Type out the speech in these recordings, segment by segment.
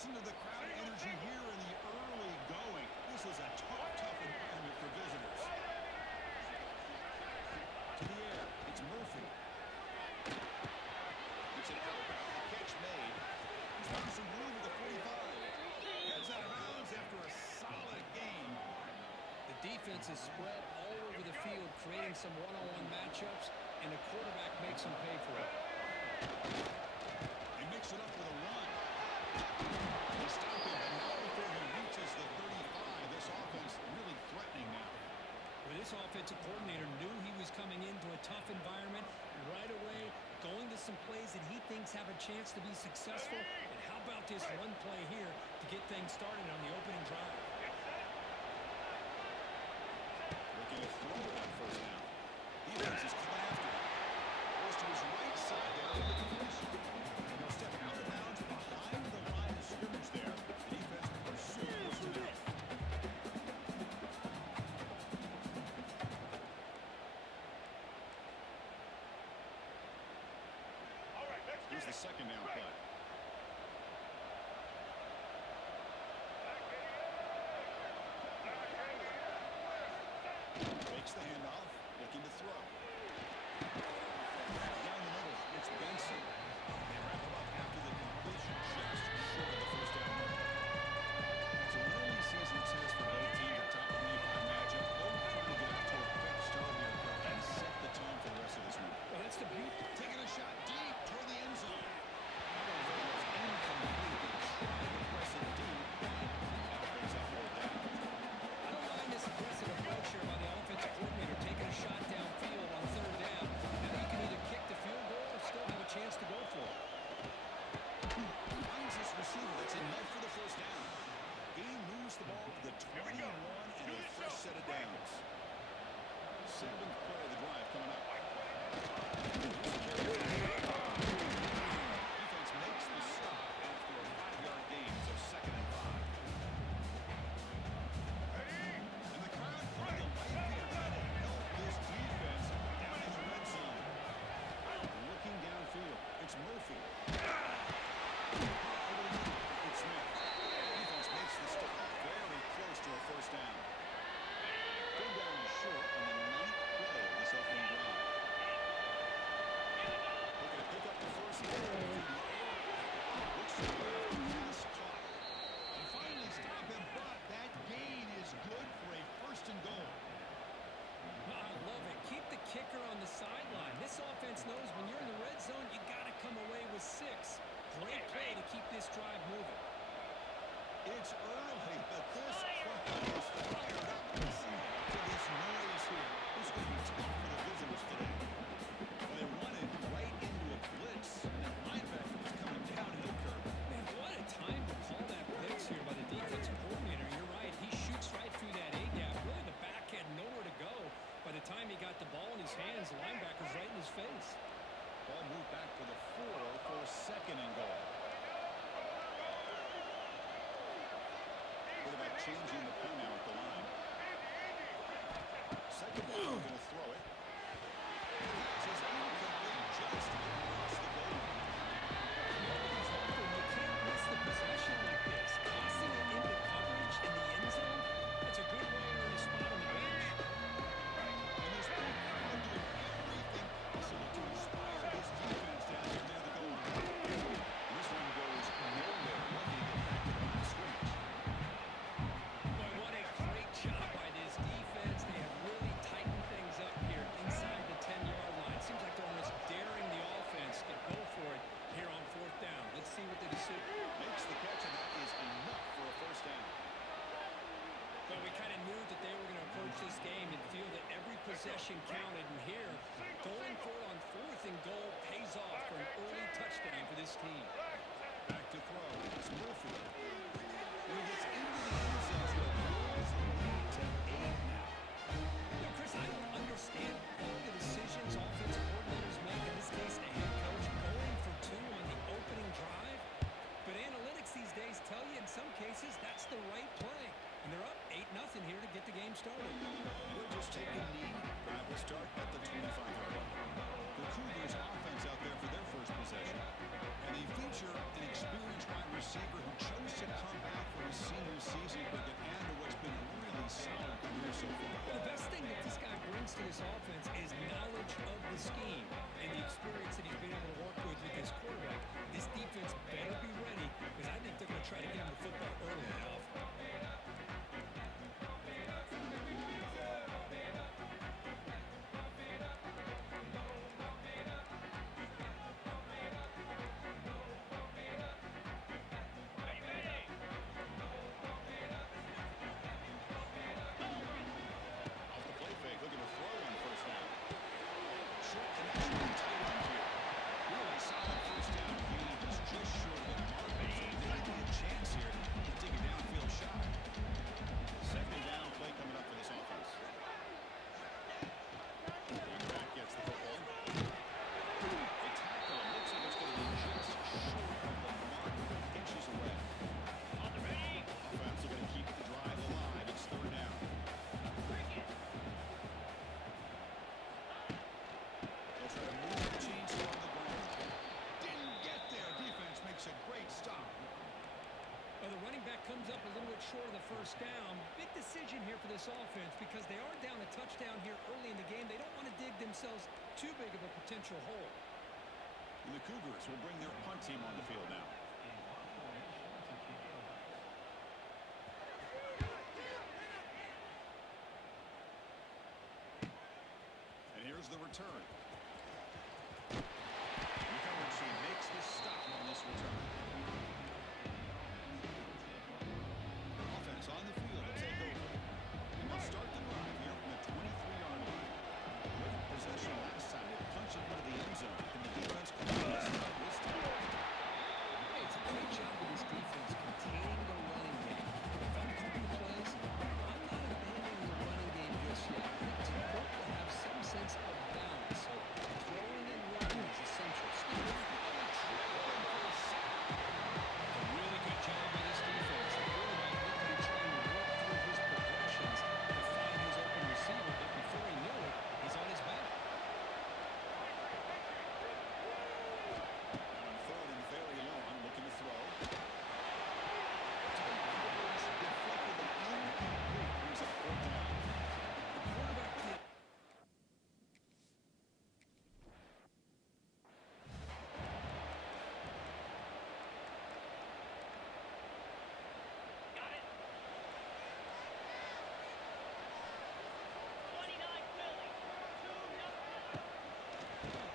Listen to the crowd energy here in the early going. This is a tough environment for visitors. To the air, it's Murphy. It's an outbound catch made. He's making some room at the 45. Heads out of bounds after a solid game. The defense is spread all over the field, creating some one-on-one matchups, and the quarterback makes them pay for it. They mix it up with a run. They stop him, and now before he reaches the 35, this offense really threatening now. Well, this offensive coordinator knew he was coming into a tough environment right away, going to some plays that he thinks have a chance to be successful. And how about this one play here to get things started on the opening drive? Looking to throw it on first down. Defense is coming after him. Goes to his right side there with the completion. And he'll step out of bounds behind the line of scrimmage there. The defense pursues to do. Here's the second down play. Takes the handoff, looking to throw. Down the middle, it's Benson. They wrap him up after the completion, just short of the first down mark. So an early season test for both teams, a top 25 matchup. Both trying to get off to a quick start here and set the tone for the rest of this one. Well, that's the beauty. Taking a shot deep toward the end zone. I don't mind this aggressive approach here by the offensive coordinator, taking a shot downfield on third down. Now you can either kick the field goal or still have a chance to go for it. Finds this receiver. That's enough for the first down. He moves the ball to the 21 and a fresh set of downs. Seventh play of the drive coming up. Defense makes the stop after a 5-yard gain, so 2nd and 5. And the crowd putting the right behind it. Help this defense down in the red zone. Looking downfield, it's Murphy. Over the middle, it's Smith. Defense makes the stop very close to a first down. Third down and short on the 9th play of this opening drive. Looking to pick up the first down through the air. Looks to the left, pass caught. They finally stop him, but that gain is good for a first and goal. I love it. Keep the kicker on the sideline. This offense knows when you're in the red zone, you got to come away with 6. Great play to keep this drive moving. It's early, but this crowd is fired up. Listen to this noise here. It's going to be tough for the visitors today. Well, they run it right into a blitz, and that linebacker was coming downhill curve. Man, what a time to call that blitz here by the defensive coordinator. You're right. He shoots right through that A-gap. Really, the back had nowhere to go. By the time he got the ball in his hands, the linebacker's right in his face. Ball moved back to the 4 for a 2nd and goal. Quarterback changing the play now at the line. Second ball, going to throw it. This is incomplete, just across the goal line. You can't miss the possession like this. Tossing it into coverage in the end zone, that's a good way to earn a spot on the bench. And this big crowd doing everything possible to inspire this defense down here near the goal line. And this one goes nowhere when they get back to the line of scrimmage. Boy, what a great job by this defense. They have really tightened things up here inside the 10-yard line. Seems like they're almost daring the offense to go for it here on 4th down. Let's see what they decide. Makes the catch, and that is enough for a first down. But we kind of knew that they were going to approach this game and feel that every possession counted. And here, going for it on 4th and goal pays off for an early touchdown for this team. Back to throw. It's Murphy. When he gets into the end zone, it rolls the lead to 8 now. You know, Chris, I don't understand all the decisions offensive coordinators make, in this case, the head coach, going for 2 on the opening drive. But analytics these days tell you in some cases that's the right play. And they're up 8-0. nothing here to get the game started. We'll just take a knee. We'll start at the 25-yard line. The Cougars offense out there for their first possession. And they feature an experienced wide receiver who chose to come back for his senior season to add to what's been a really solid career so far. The best thing that this guy brings to this offense is knowledge of the scheme and the experience that he's been able to work with his quarterback. This defense better be ready because I think they're going to try to get him the football early and often. Comes up a little bit short of the first down. Big decision here for this offense because they are down a touchdown here early in the game. They don't want to dig themselves too big of a potential hole. And the Cougars will bring their punt team on the field now. And here's the return. The coverage team makes the stop on this return. On the field to take over. And they'll start the drive here from the 23-yard line. Great possession last time. They punched it into the end zone. And the defense continues to start this time. Hey, it's a great job of this defense containing the running game. If I'm calling the plays, I'm not abandoning the running game just yet. I think it's important to have some sense of balance. So throwing and running is essential. A really good job by this defense. The quarterback looking to try and work through his progressions to find his open receiver, but before he knew it, he's on his back. Third and very long, looking to throw. Deflected and incomplete. Brings up fourth down. The quarterback did.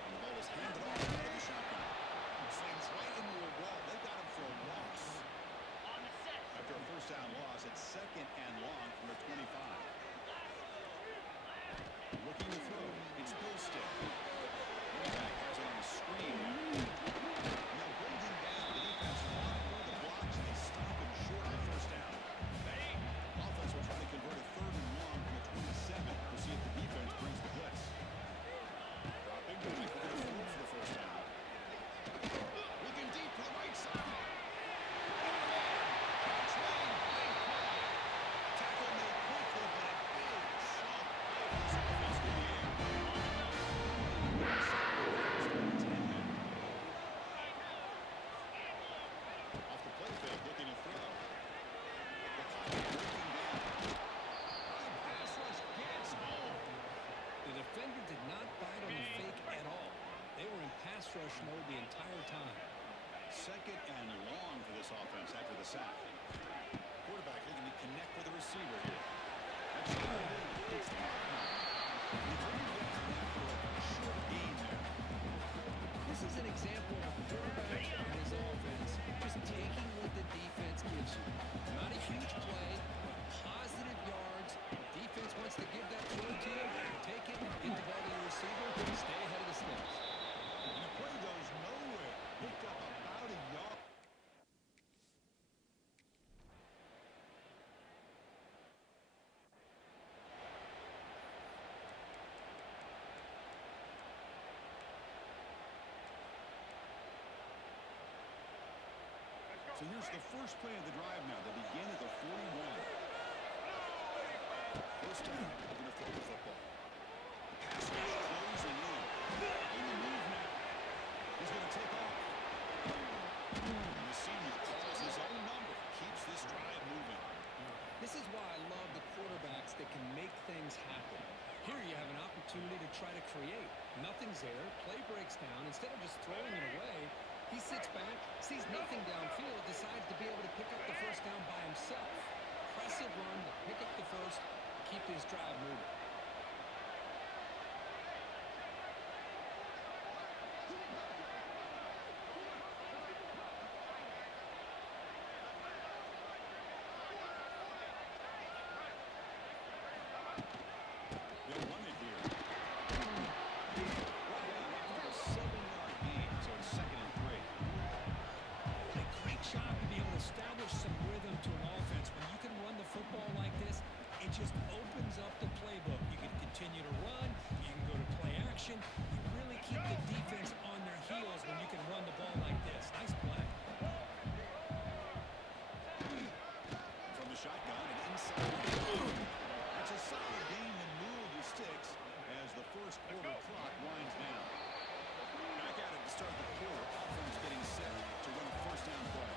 The ball is handed off into the shotgun. Slings right into a wall. They got him for a loss. After a first down loss, it's second and long from the 25. Looking to throw. It's Bilstead. Quarterback has it on a screen. Now holding down the defense on the blocks. They stop him short of the first down. Offense will try to convert a third and long from the 27. We'll see if the defense brings the blitz. Dropping. We're going to throw for the first down. Looking deep to the right side. Catch made. Big play. Tackle made quickly, but a big shot. This offense in the air. Off the play fake, looking to throw. The pocket breaking down. The pass rush gets home. The defender did not bite on the fake at all. They were in pass rush mode the entire time. Second and long for this offense after the sack. Quarterback looking to connect with the receiver here. That's it's the mark now. They bring it down after a short gain there. This is an example of a quarterback and his offense just taking what the defense gives you. Not a huge play, but positive yards. Defense wants to give that throw to you. Take it, get the ball to the receiver, stay ahead of the snaps. And the play goes nowhere. Picked up about a yard. So here's the first play of the drive now. They begin at the 41. first down. They're going to throw the football. Pass rush closing in. On the move now. He's going to take off. And the senior calls his own number. Keeps this drive moving. This is why I love the quarterbacks that can make things happen. Here you have an opportunity to try to create. Nothing's there. Play breaks down. Instead of just throwing it away, he sits back, sees nothing downfield, decides to be able to pick up the first down by himself. Impressive run to pick up the first, keep his drive moving. They'll run it here. Right out after a 7-yard gain, so it's 2nd and 3. What a great job to be able to establish some rhythm to an offense. When you can run the football like this, it just opens up the playbook. You can continue to run. You can go to play action. You really keep the defense on their heels when you can run the ball like this. Nice play. From the shotgun and inside. That's a solid gain to move the sticks as the first quarter clock winds down. Back at it to start the quarter. Offense getting set to run a first down play.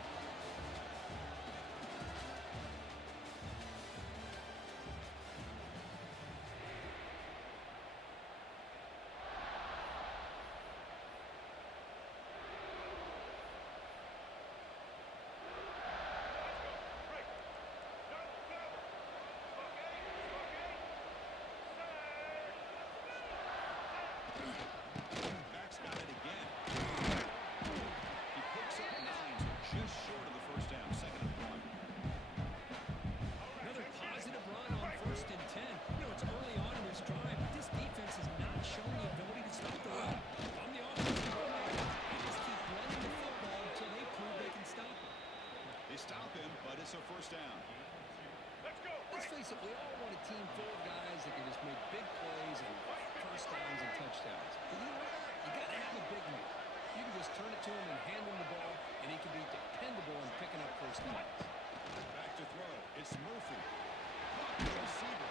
Back's got it again. He picks up 9, so just short of the first down. 2nd and 1. Another positive run on 1st and 10. You know, it's early on in this drive, but this defense has not shown the ability to stop the run. On the offensive line, they just keep running the football until they prove they can stop it. They stop him, but it's a first down. Let's face it, we all want a team full of guys that can just make big plays and first downs and touchdowns. But you know what? You got to have a big man. You can just turn it to him and hand him the ball, and he can be dependable in picking up first downs. Back to throw. It's Murphy. Caught the receiver.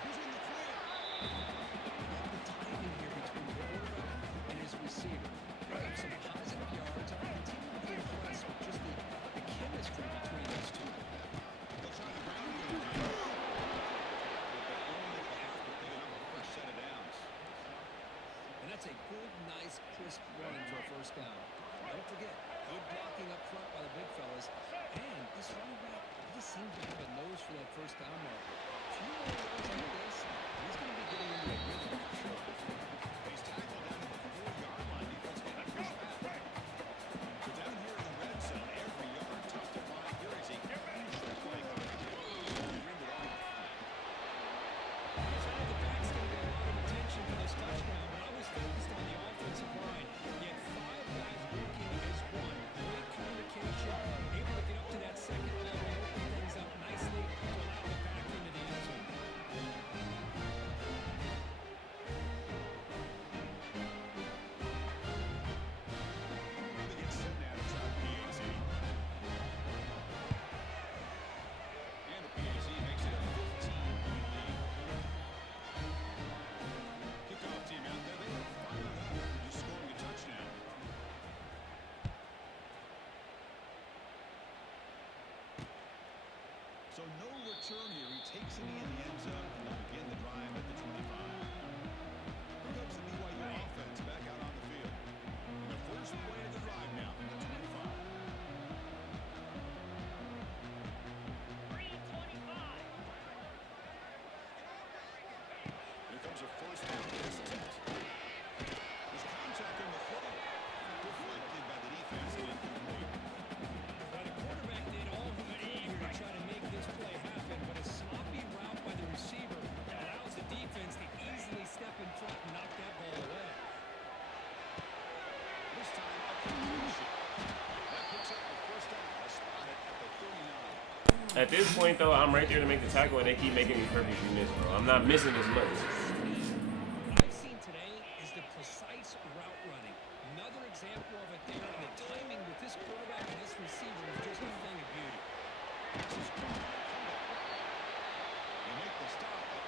Who's in the clear? The timing here between the quarterback and his receiver. They have some positive yards. I continue to be impressed with just the chemistry between those two. They'll try the ground game here. But they only have to pick up a first set of downs. And that's a good, nice, crisp run for a first down. Don't forget, good blocking up front by the big fellas. And this running back, he just seems to have a nose for that first down marker. A few more yards like this, he's going to be getting into a rhythm for sure. He's tackled down at the 4-yard line. Defense getting pushed back. So down here in the red zone, every yard tough to find. Here is a crucial play coming. Inside the back's going to get a lot of attention for this touchdown, but I was focused on the offensive line. He had 5 guys working as one. Great communication, able to get up to that second level and open things up nicely to allow the back into the end zone. They get set now to trap PAZ. And the PAZ makes it a 15-point lead. Kickoff team out there. They are fired up after just scoring a touchdown. So no return here. He takes it in the end zone, and they'll begin the drive at the 25. Here comes the BYU offense back out on the field. And the first play of the drive now from the 25. Here comes a first down pass attempt. There's contact on the throw. Deflected by the defense and incomplete. Well, the quarterback did all he could here to try to make this play happen, but a sloppy route by the receiver allows the defense to easily step in front and knock that ball away. This time a completion. That picks up the first down. A spot at the 39. At this point, though, I'm right there to make the tackle, and they keep making me perfectly miss, bro. I'm not missing as much. What I've seen today is the precise route running. Another example of it there, and the timing with this quarterback and this receiver is just a thing of beauty. This is good. They make the stop at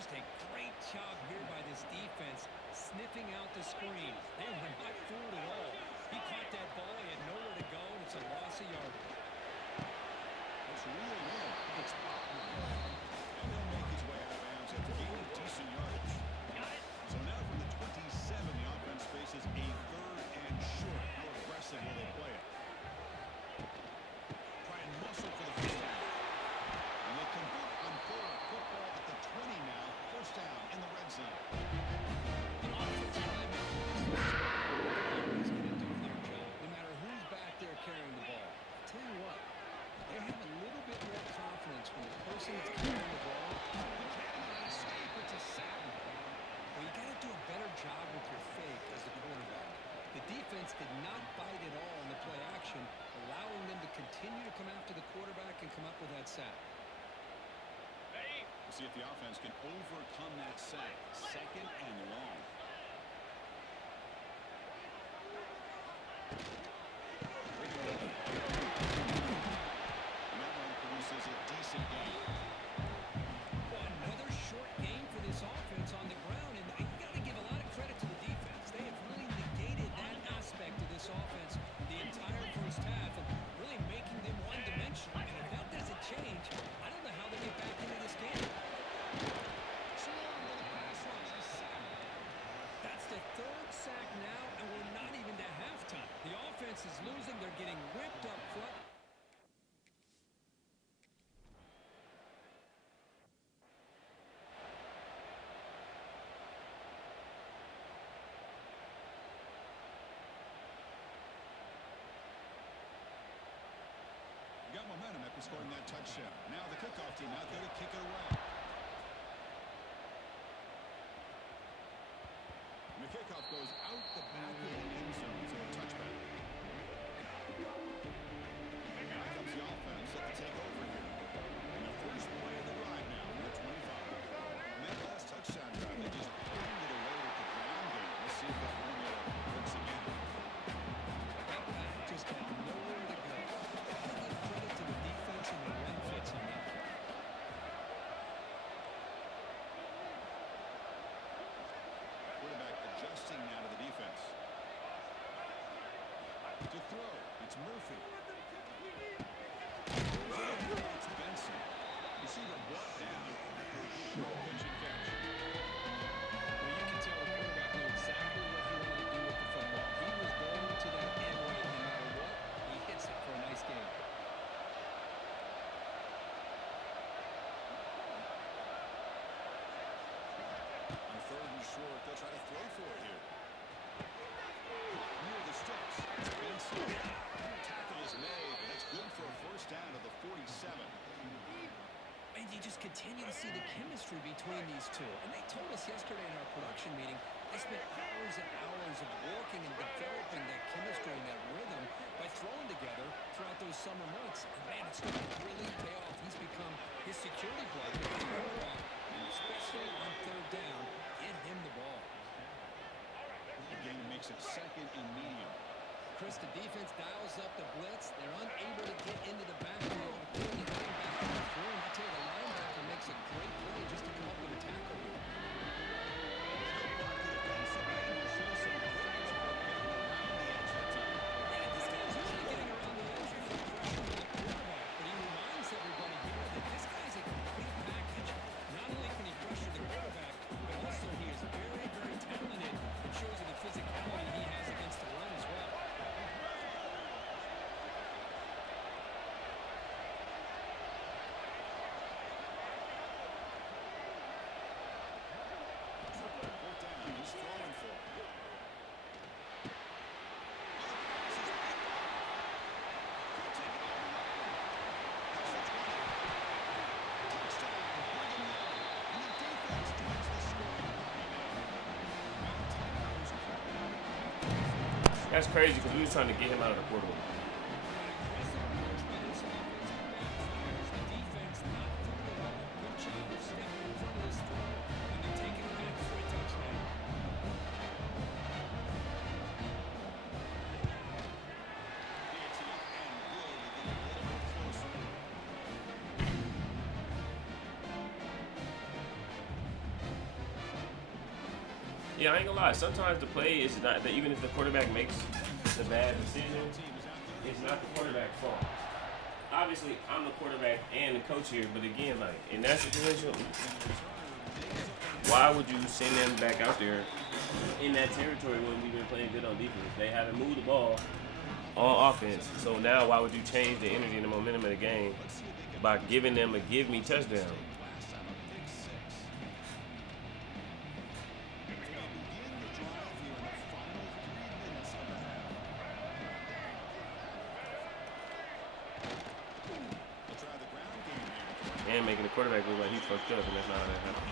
Just a great job here by this defense, sniffing out the screen. They were not fooled at all. He caught that ball, he had nowhere to go, and it's a loss of yardage. It's real well. It's and he'll make his way out of bounds after gaining decent yardage. So now from the 27, the offense faces a 3rd and short. How aggressive will they play it? Try and muscle for the first down. And they convert on 3rd. Football at the 20 now. First down in the red zone. Always going to do their job, no matter who's back there carrying the ball. I'll tell you what, they have a little bit more confidence when the person that's carrying the ball, you can't escape, it's a sack. Well, you got to do a better job with your fake as the quarterback. The defense did not bite at all in the play action, allowing them to continue to come after the quarterback and come up with that sack. We'll see if the offense can overcome that sack. 2nd and long. And that one produces a decent gain. Well, another short game for this offense on the ground, and you got to give a lot of credit to the defense. They have really negated that aspect of this offense the entire first half, and really making them one-dimensional. And if that doesn't change, I don't know how they get back into this game. That's the 3rd sack now, and we're not even to halftime. The offense is losing. They're getting ripped up front. Got momentum after scoring that touchdown. Now the kickoff team out there to kick it away. And the kickoff goes out the back of the end zone, so a touchback. Here comes the offense set to take over here. And the first play of the drive now from the 25. And that last touchdown drive, they just banged it away with the ground game. Let's see if that formula works again. That pass just had nowhere to go. Give credit to the defense and the run fits on that. Quarterback adjusting now to the defense. To throw, it's Murphy. It's Benson. You see them brought down after a short pitch and catch. Well, you can tell the quarterback knew exactly what he wanted to do with the football. He was going to that end right no matter what. He hits it for a nice game. On 3rd and short, they'll try to throw for it here. Near the sticks, it's Benson. Tackle is made, and it's good for a first down to the 47. And you just continue to see the chemistry between these two. And they told us yesterday in our production meeting, they spent hours and hours of working and developing that chemistry and that rhythm by throwing together throughout those summer months. And man, it's starting to really pay off. He's become his security blanket. And especially on 3rd down, get him the ball. Again, makes it 2nd and medium. Chris, the defense dials up the blitz. They're unable to get into the backfield. Pulling the running back on the throw. And I tell you, the linebacker makes a great play just to come up with a tackle here. Yeah, this guy's usually getting around the edge of the quarterback. But he reminds everybody here that this guy's a complete package. Not only can he pressure the quarterback, but also he is very, very talented. It shows you the physicality he has against the run as well. He's throwing for it. That's crazy because we was trying to get him out of the portal. Yeah, I ain't gonna lie. Sometimes the play is not that even if the quarterback makes the bad decision, it's not the quarterback's fault. Obviously, I'm the quarterback and the coach here, but again, like in that situation, why would you send them back out there in that territory when we've been playing good on defense? They haven't moved the ball on offense, so now why would you change the energy and the momentum of the game by giving them a give me touchdown? And making the quarterback look like he fucked up, and that's not how that happened.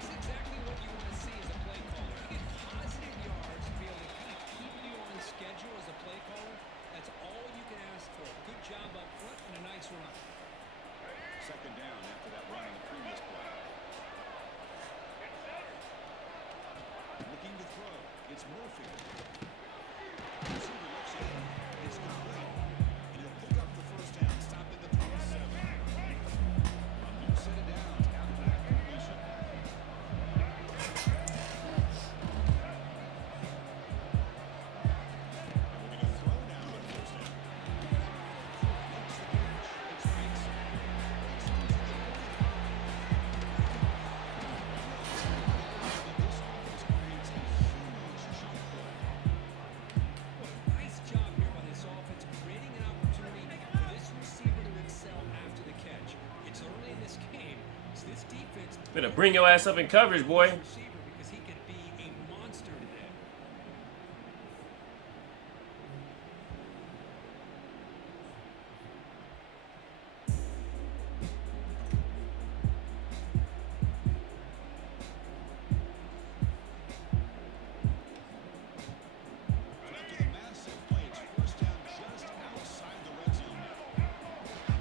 It's exactly what you want to see as a play caller. You get positive yards to be able to kind of keep you on schedule as a play caller. That's all you can ask for. Good job up front and a nice run. Second down after that run on the previous play. Looking to throw. It's Murphy. Receiver looks in. It's complete. And he'll pick up the first down. Stop at the 27. A new set of downs after that completion. And we're going to throw now on first down. Makes the catch. It's Mason. Nice job here by this offense, creating an opportunity for this receiver to excel after the catch. It's early in this game, so this defense Better bring your ass up in coverage, boy. receiver because he could be a monster today. And after the massive play, it's first down just outside the red zone now.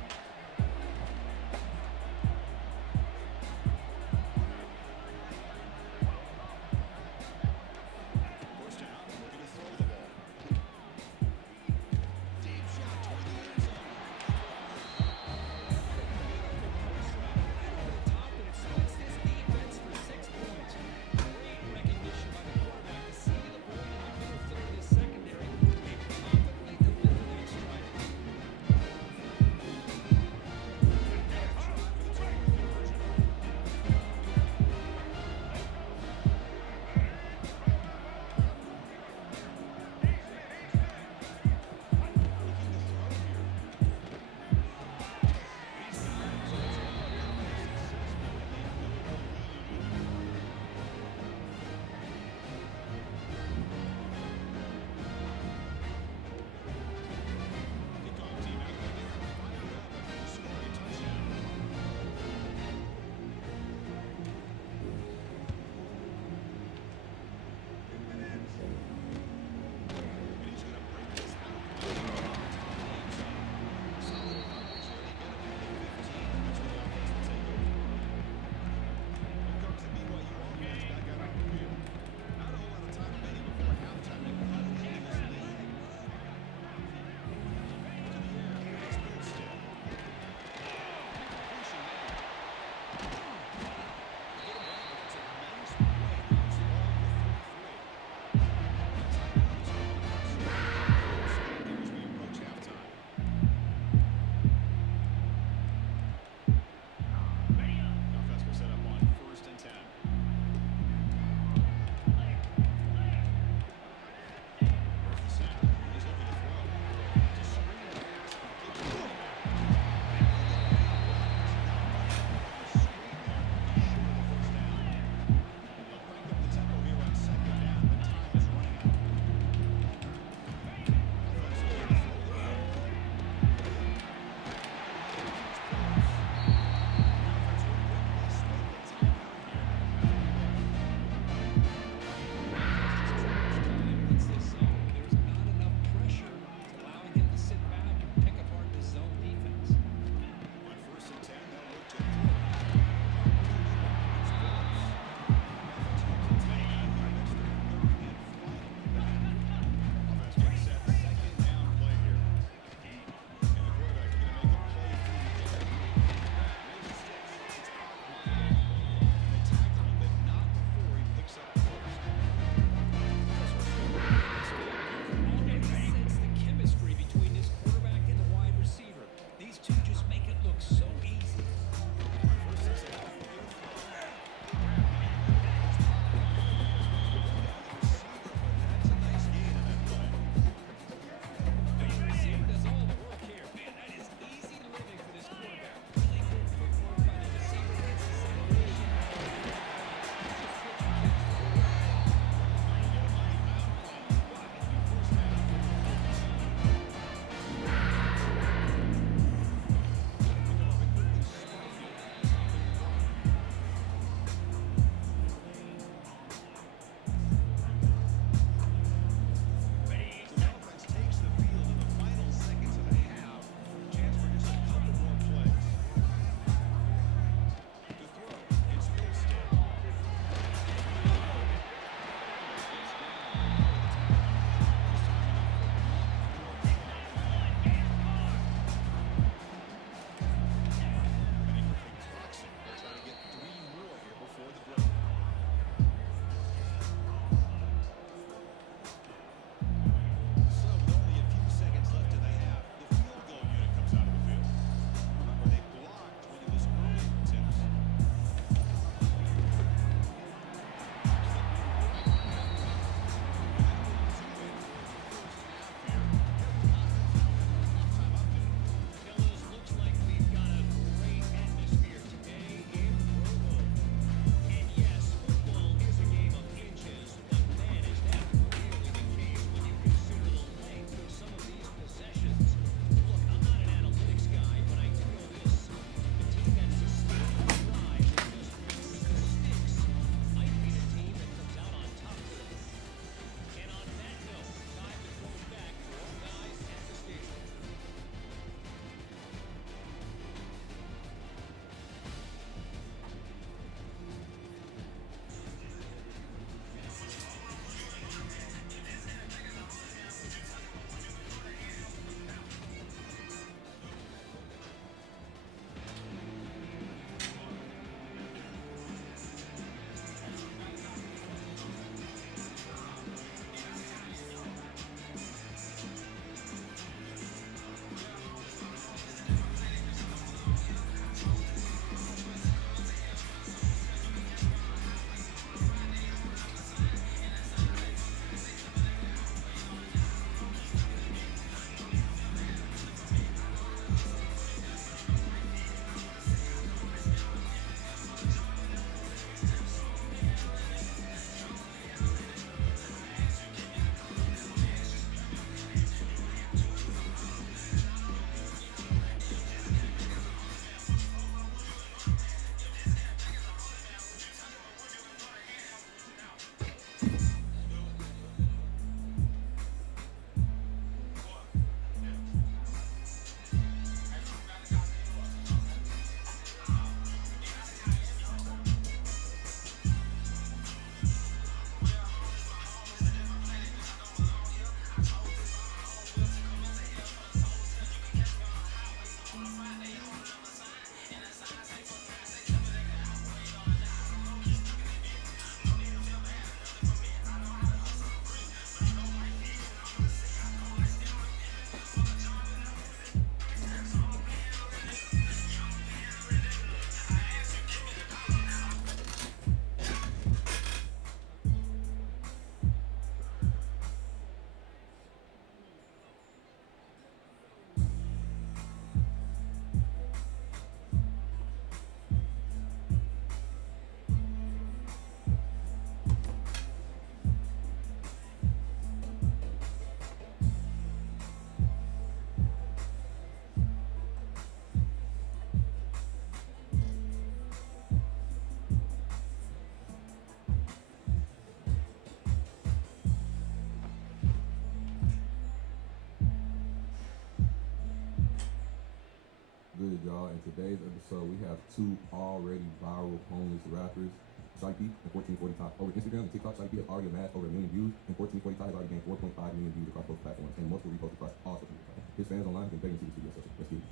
Good, y'all. In today's episode, we have two already viral homeless rappers. Shotty P and 1440 Top. Over Instagram and TikTok, Shotty P has already amassed over 1 million views, and 1440 Top has already gained 4.5 million views across both platforms, and multiple reposts across all social media. His fans online have been begging to see the studio session. Let's get it.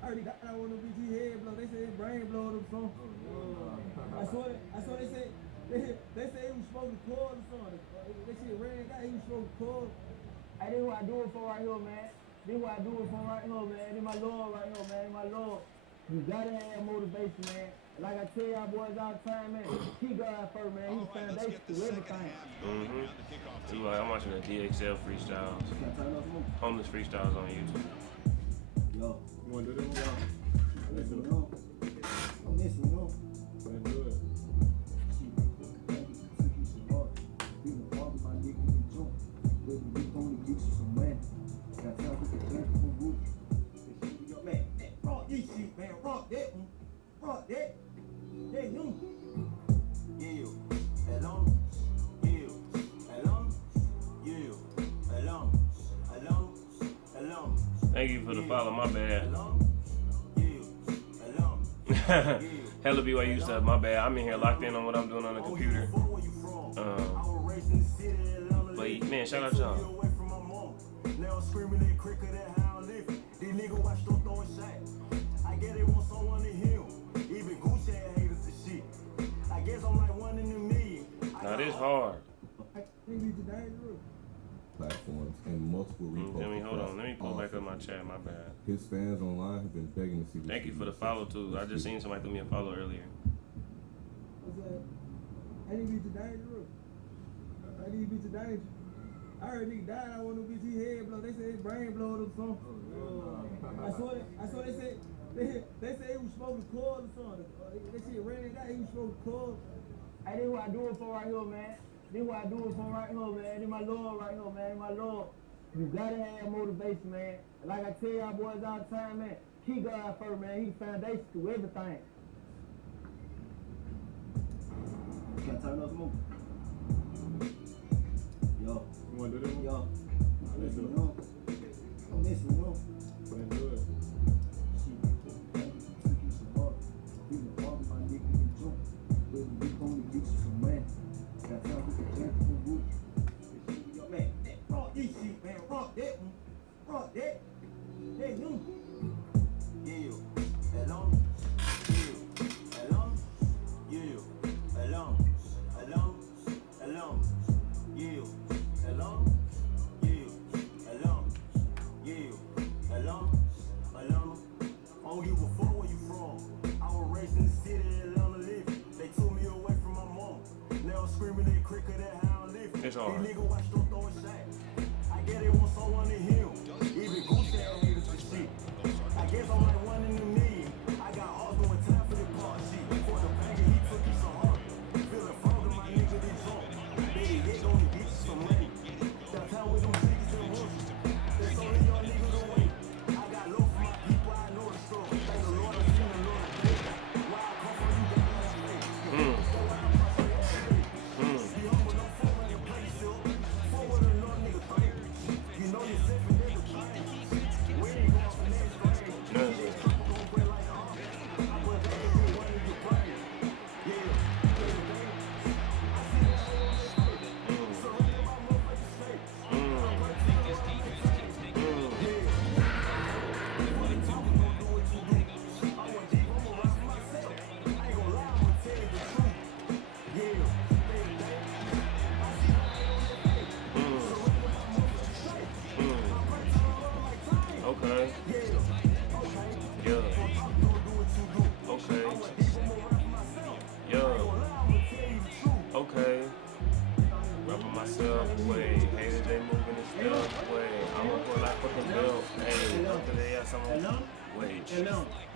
I already got that one of BG head blow. They said brain blow them song. I saw they said he was smoking cord or something. They said ran guy, he was smoking cord. Hey, this is what I do it for right here, man. This is what I do it for right here, man. This my Lord right here, man. This my Lord. You gotta have motivation, man. Like I tell y'all boys all the time, man. Keep God first, man. He's foundation to everything. I'm watching the DXL freestyles. Homeless freestyles on YouTube. Yo. You want to do this? Listen, no. Listen, no. Let's do it. Thank you for the follow, my bad. Hella BYU stuff, my bad. I'm in here locked in on what I'm doing on the computer. But man, shout out y'all. Now screaming that cricket at how I live. These niggas watch them throwing shot. I guess they want someone to heal. Even Gucci had haters and shit. I guess I'm like one in a million. Now this hard. Platforms and multiple reposts. Hold on. Let me pull back up my chat, my bad. His fans online have been begging to see the Thank you for studio the follow session. too. I just seen somebody threw me a follow earlier. What's that? I need to be to dangerous. I need to be to danger. I heard nigga died. I want to be his head blow. They said his brain blow them song. I saw they said he was smoking cord or something. They said ran guy, he was smoking cord. Hey, this is what I do it for right here, man. This is what I do it for right here, man. This my Lord right here, man. This my Lord. You gotta have motivation, man. Like I tell y'all boys all the time, man. Keep God first, man. He's foundation to everything. Can I turn up some more? Yo. You want to do this? Yo. Let's do it. Listen, no. Let's do it. It's hard. These niggas watch them throwing shot. I guess they want someone to heal. Even Gucci had haters and shit. I guess I'm like one in a million. I got all doing time for the part shit. For the bagger, he took it so hard. Feeling frog of my nigga, they drunk. Baby, they gon' get you some money. Downtown with them niggas and horses. There's only your niggas to wait. I got love for my people, I know the story. Thank the Lord, I've seen the Lord of day. Why I come from, you got last faith. So why I prosper every day. Be humble, no fool in your place, still. Forward a little nigga think. You know yourself and everything. We ain't going for next grade. These people gon' break like an arm. I put that in one of your brain. Yeah. I see that shit on their face. So look at my motherfucking state. I'm right to the right. Yeah. What they talking gon' do what you do. I want deep, I'ma ride for myself. I ain't gon' lie, I'ma tell you the truth. Yeah. I see that shit on their face. So look at my motherfucking state. I'm right to the right like time. Okay. Yeah. Okay. Yeah. I'm gon' do what you do. Okay. I want deep, I'ma ride for myself. I Yo. ain't gon' lie, I'ma tell you the truth. Okay. Rubbing myself away. Haters, they moving the stuff away. I'ma pull like fucking belt. Hey, look at that, someone. Wait.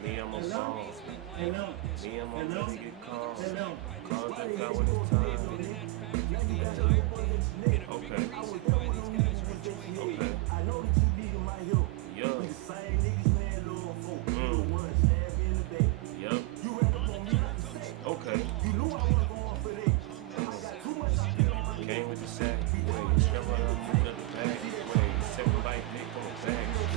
Me, I'm a song. Me, I'm a really get calm. Calm the guy when it's time. Okay. Okay. I know that you needed my help. Yeah. We the same niggas, man, Lord, folk. You the one stab in the back. Yup. You ran up on me like a sack. Okay. You knew I wasn't going for that. I got too much out there on me. Came with the sack. Wait, strap on, moved up the bag. Wait, second bite, dick on the back.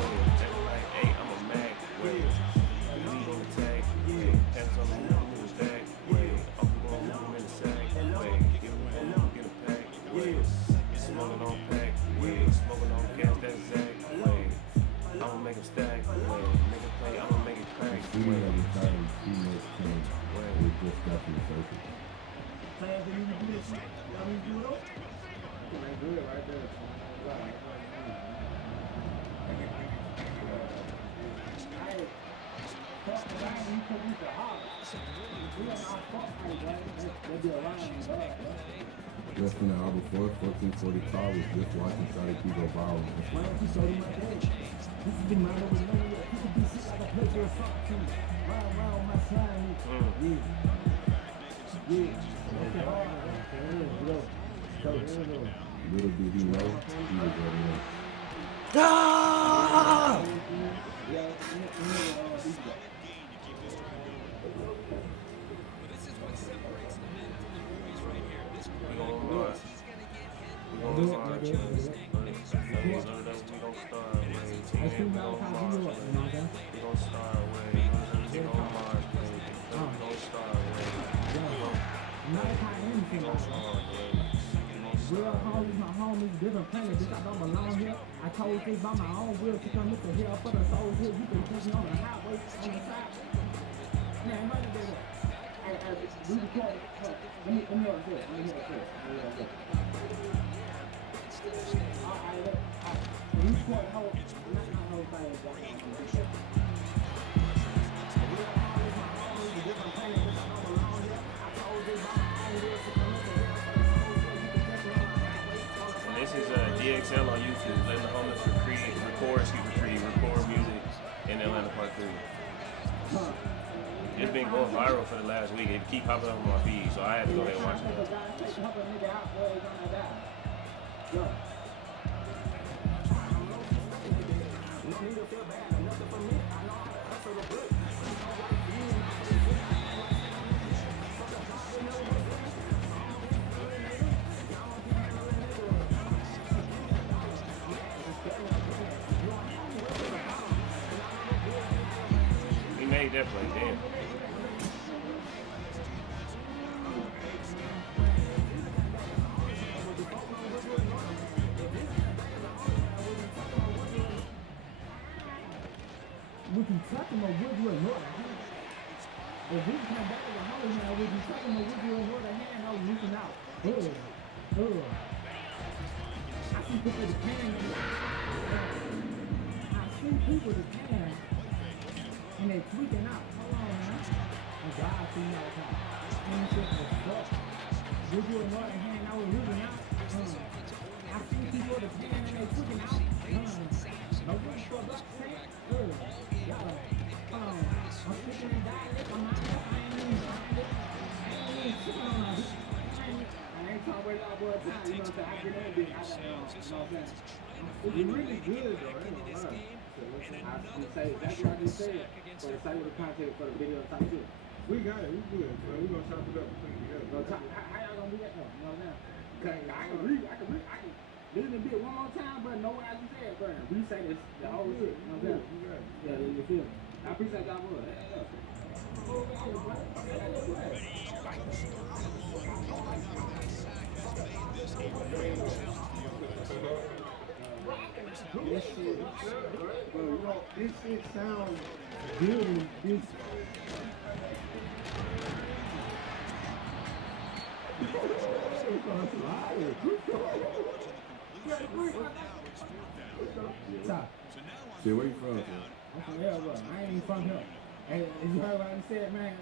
Y'all need to do it up? That's good right there. Hey, fuck the line, you come with the hog. We don't all fuck like that. They be around and bad. Just in the hour before, 1440 car was just watching Shotty P go viral. Why don't you show me my day? This is the man over the money. You could be sick like a play for a fuck team. Round my slime. Yeah. Okay, all right. Go. Little did he know, he was over there. Ah! Well, this is what separates the men from the boys right here. This We quarterback gonna knows march. he's going to get hit. We He gonna doesn't march. make a mistake. And he's We gonna start way. We gonna start way. We gonna start way. We gonna march way. We gonna start way. We gonna start way. Real homies, my homies, different planet, bitch, I don't belong here. I told this by my own will to come look at here for the souls here. You can catch me on the highway, on the side. Man, money, baby. We record it. Let me hear it first. Alright, we record the whole, not my whole thing. Real homies, my homies, different planet, bitch, I don't belong here. I told this by my own will to come look at here for the souls here. You can catch me on the highway. This is DXL on YouTube, letting the homeless record music in Atlanta Part 3. It's been going viral for the last week. It keep popping up on my feed, so I had to go ahead and watch it. He made that play, damn. We can talk about what you and what. If we come back to the house now, we can talk about what you and what. Hand out, looking out. I see people that can. I see people that can. And they're tweaking out. Hold on, man. And God see me all the time. And shit was fuck. What you and what. Hand out, looking out. I see people that can and they're tweaking out. No good for that. I'm speaking in dialect, I'm not I ain't even behind it. I ain't even sitting on my beat. I ain't talking about y'all boy time, you know what I'm saying? I get that big, I got you know what I'm saying? It's really good though, I ain't gonna lie. I can say exactly what I just said, but it's like with the content for the video type shit. We got it. We good. So we gonna chop it up and put it together. How y'all gonna do that though? You know what I'm saying? Cause I can listen to it one more time, but know what I just said, bro. We say this the whole shit, you know what I'm saying? Yeah, you feel me? I appreciate y'all more. This shit, bro, you know, this shit sounds good in this. Shit, where you from? I'm from here, bro. I ain't from here. And you heard what I said, man.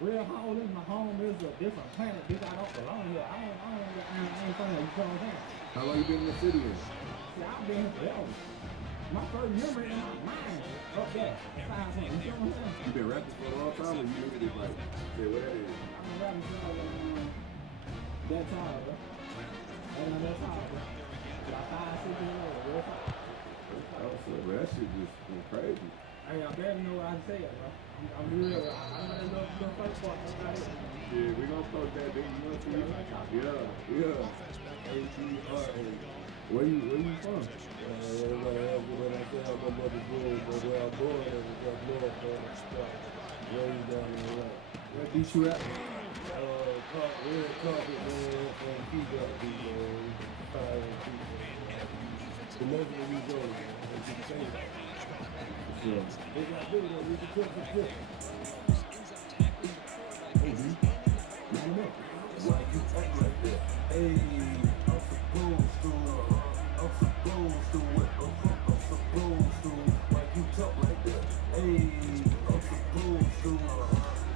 Real home is my home. Is a different planet. Bitch, I don't belong here. I ain't from here. You feel what I'm saying? How long you been in the city then? See, I've been here forever. My first memory in my mind up there. 5 cents. You feel what I'm saying? You been rapping for a long time, or you really just like, say what that is? I've been rapping since I was that tall, bro. And that tall, bro. About 5, 6 years old, real tall. Bro, that shit just went crazy. Hey, I barely know what I said, bro. I'm real. I know that little first part. Yeah, we gonna post that big money for you. Yeah. A-T-R-A. Where you from? What beat you at? Red carpet, man, from P.W. The level we go, yeah. They got video, we can put the clip. Hey, B. Line them up. Why you act like that? Hey, I'm supposed to. I'm supposed to. I'm supposed to. Why you talk like that? Hey, I'm supposed to.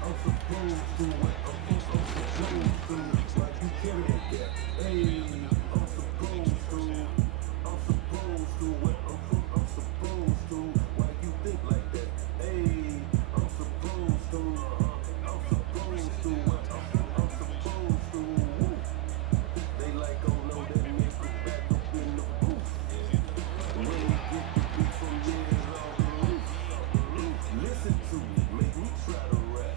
I'm supposed to. I'm supposed to. Why you carry like that? Hey, I'm supposed to. I'm supposed to. I'm supposed to. Why you think like that? Hey, I'm supposed to. I'm supposed to. I'm supposed to. They like, oh no, that nigga back up in the booth. When we get the beat from years on the roof. Listen to me, make me try to rap.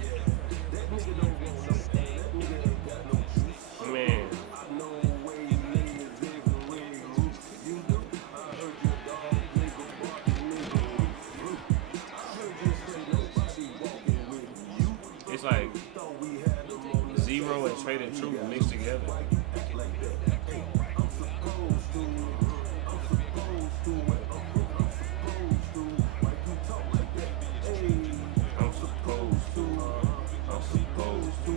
Yeah, that nigga don't want no that nigga ain't got no juice. Man. I know where he laid his eggs and where he roots. You do? I heard your dog nigga barking nigga roof. I heard you say nobody walking with you. It's like Thought we had them on the Zero and Trader Truth mixed together. why you act like that? Hey, I'm supposed to. I'm supposed to. I'm supposed to. Why you talk like that? Hey, I'm supposed to. I'm supposed to.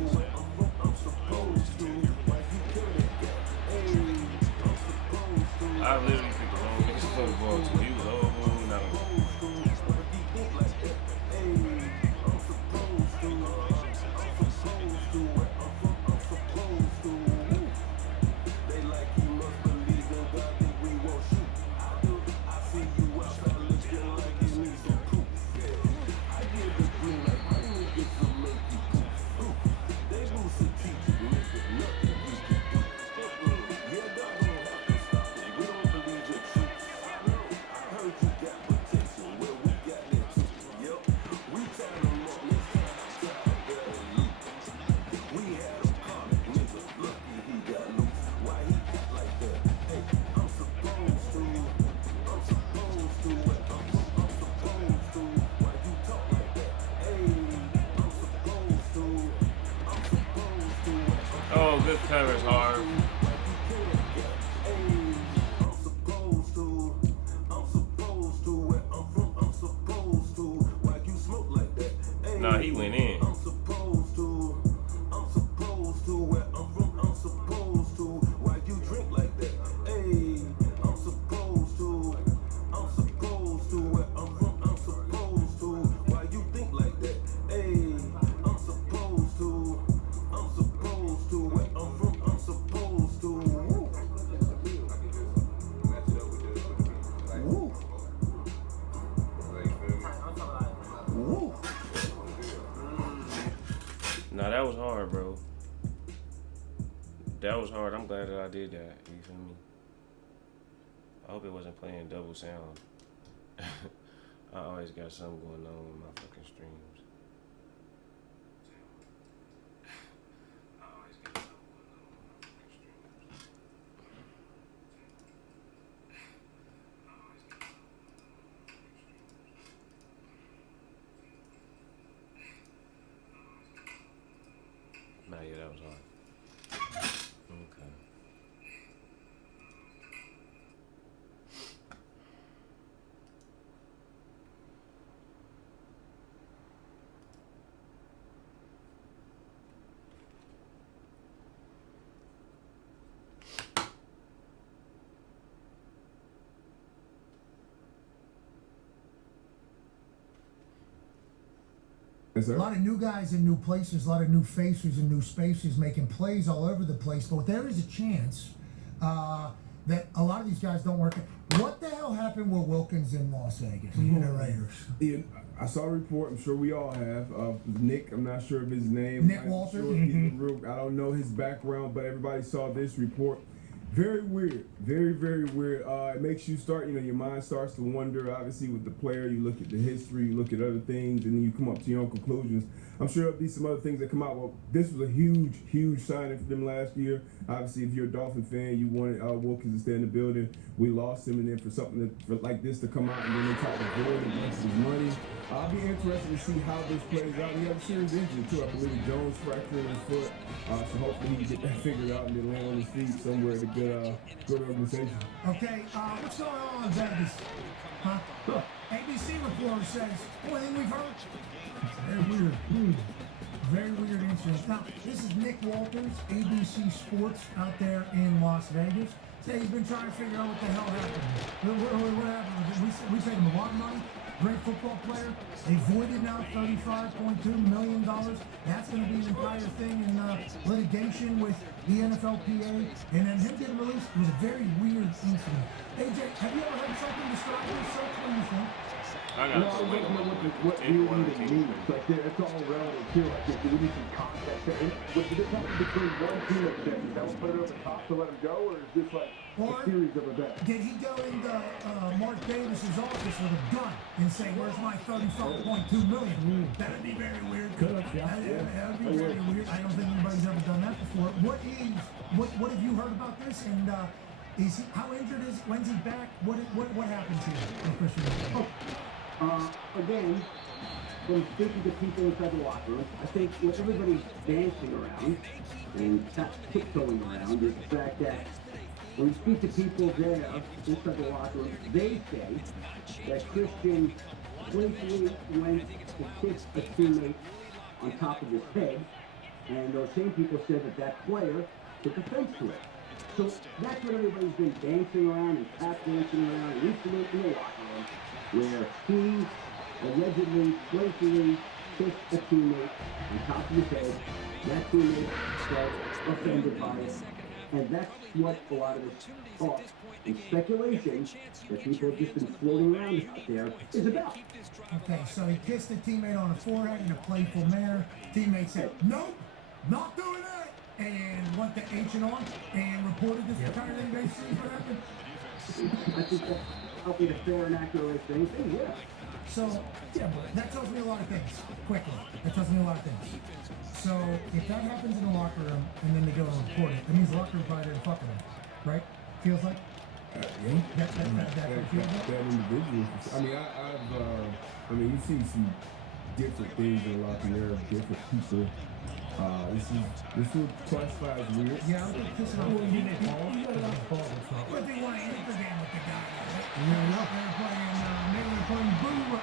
I'm supposed to. Why you carry like that? Hey, I'm supposed to. I literally picked the wrong niggas for the ball too. He was oh, not a Why you think like that? Hey, I'm supposed to. I'm supposed to. I'm supposed to. They like he must believe in God that we won't shoot. I do. I see you outside looking like you need some proof. I give the green like my niggas will make you proof. They lose to teach you, nigga, nothing you can do. Yeah, God don't have to stop it. We don't believe your truth. I know. I heard you got protection. Well, we got it too. Yup. We tied them up. Next time I try better loot. We had a comic nigga. Lucky he got loose. Why he act like that? Hey, I'm supposed to. I'm supposed to. I'm supposed to. Why you talk like that? Hey, I'm supposed to. I'm supposed to. Oh, good coverage, Harv. Why you feel like that? Hey, I'm supposed to. I'm supposed to. Where I'm from, I'm supposed to. Why you smoke like that? Hey, Nah, he went in. I'm supposed to. I'm supposed to. Where I'm from, I'm supposed to. Why you drink like that? Hey, I'm supposed to. I'm supposed to. Where I'm from, I'm supposed to. Why you think like that? Hey, I'm supposed to. I'm supposed to. Where I'm from, I'm supposed to. Woo. Woo. Woo. Nah, that was hard, bro. That was hard. I'm glad that I did that. You feel me? I hope it wasn't playing double sound. I always got something going on with my fucking streams. I always got something going on with my fucking streams. Nah, yeah, that was hard. Okay. Yes, sir. A lot of new guys in new places, a lot of new faces in new spaces, making plays all over the place. But there is a chance that a lot of these guys don't work. What the hell happened with Wilkins in Las Vegas and the Raiders? Yeah, I saw a report. I'm sure we all have. Nick, I'm not sure of his name. Nick I'm Walter? Sure I don't know his background, but everybody saw this report. Very weird. Very, very weird. It makes you start, your mind starts to wonder. Obviously, with the player, you look at the history, you look at other things, and then you come up to your own conclusions. I'm sure there'll be some other things that come out. Well, this was a huge, huge signing for them last year. Obviously, if you're a Dolphin fan, you wanted Wilkins to stay in the building. We lost him, and then for something like this to come out, and then they try to void against his money. I'll be interested to see how this plays out. We have a serious injury, too. I believe Jones fracturing his foot. So hopefully he can get that figured out and then land on his feet somewhere at a good organization. Okay, what's going on in Vegas? Huh? ABC reporter says, only thing we've heard. Very weird. Very weird incident. Now, this is Nick Walters, ABC Sports out there in Las Vegas. Say he's been trying to figure out what the hell happened. What happened? We saved him a lot of money. Great football player. They voided now $35.2 million. That's going to be an entire thing in litigation with the NFLPA. And then him getting released was a very weird incident. AJ, have you ever heard something described as such? What do you think? I No, got I to wait don't know on what take you one of the even teams. mean. Like, it's all relative too. Like, if we need some context. Was the difference between one team and the other? That one put it over the top to let him go, or is this like Or a series of events? did he go into Mark Davis's office with a gun and say, "Where's my $35.2 million?" That'd be very weird. Could, yeah. That'd be very weird. I don't think anybody's ever done that before. What have you heard about this? And is he, how injured is? When's he back? What happened to him, Christian? Again, from speaking to people inside the locker room, I think what everybody's dancing around and tiptoeing around is the fact that when we speak to people there inside the locker room, they say that Christian playfully went to kiss a teammate on top of his head, and those same people said that that player took offense to it. So that's what everybody's been dancing around and tap dancing around, at least in the locker room, where he allegedly playfully kissed a teammate on top of his head. That teammate felt offended by it. And that's what a lot of this talk and speculation that people have just been floating around out there is about. Okay, so he kissed a teammate on the forehead in a playful manner. Teammate said, "Nope, not doing that," and went to H&R and reported this kind of thing. They see what happened. I think that's probably the fair and accurate way to say anything, yeah. So, yeah, but that tells me a lot of things. Quickly, that tells me a lot of things. So, if that happens in the locker room and then they go and report it, that means the locker room probably didn't fuck with him, right? Feels like Yeah. that feels like. That individual. I mean, I mean, you see some different things in the locker room, different people. This would classify as weird. Yeah, I don't think this is Well, you didn't call it. But they want to Instagram with the guy, right? Maybe they're playing Boo.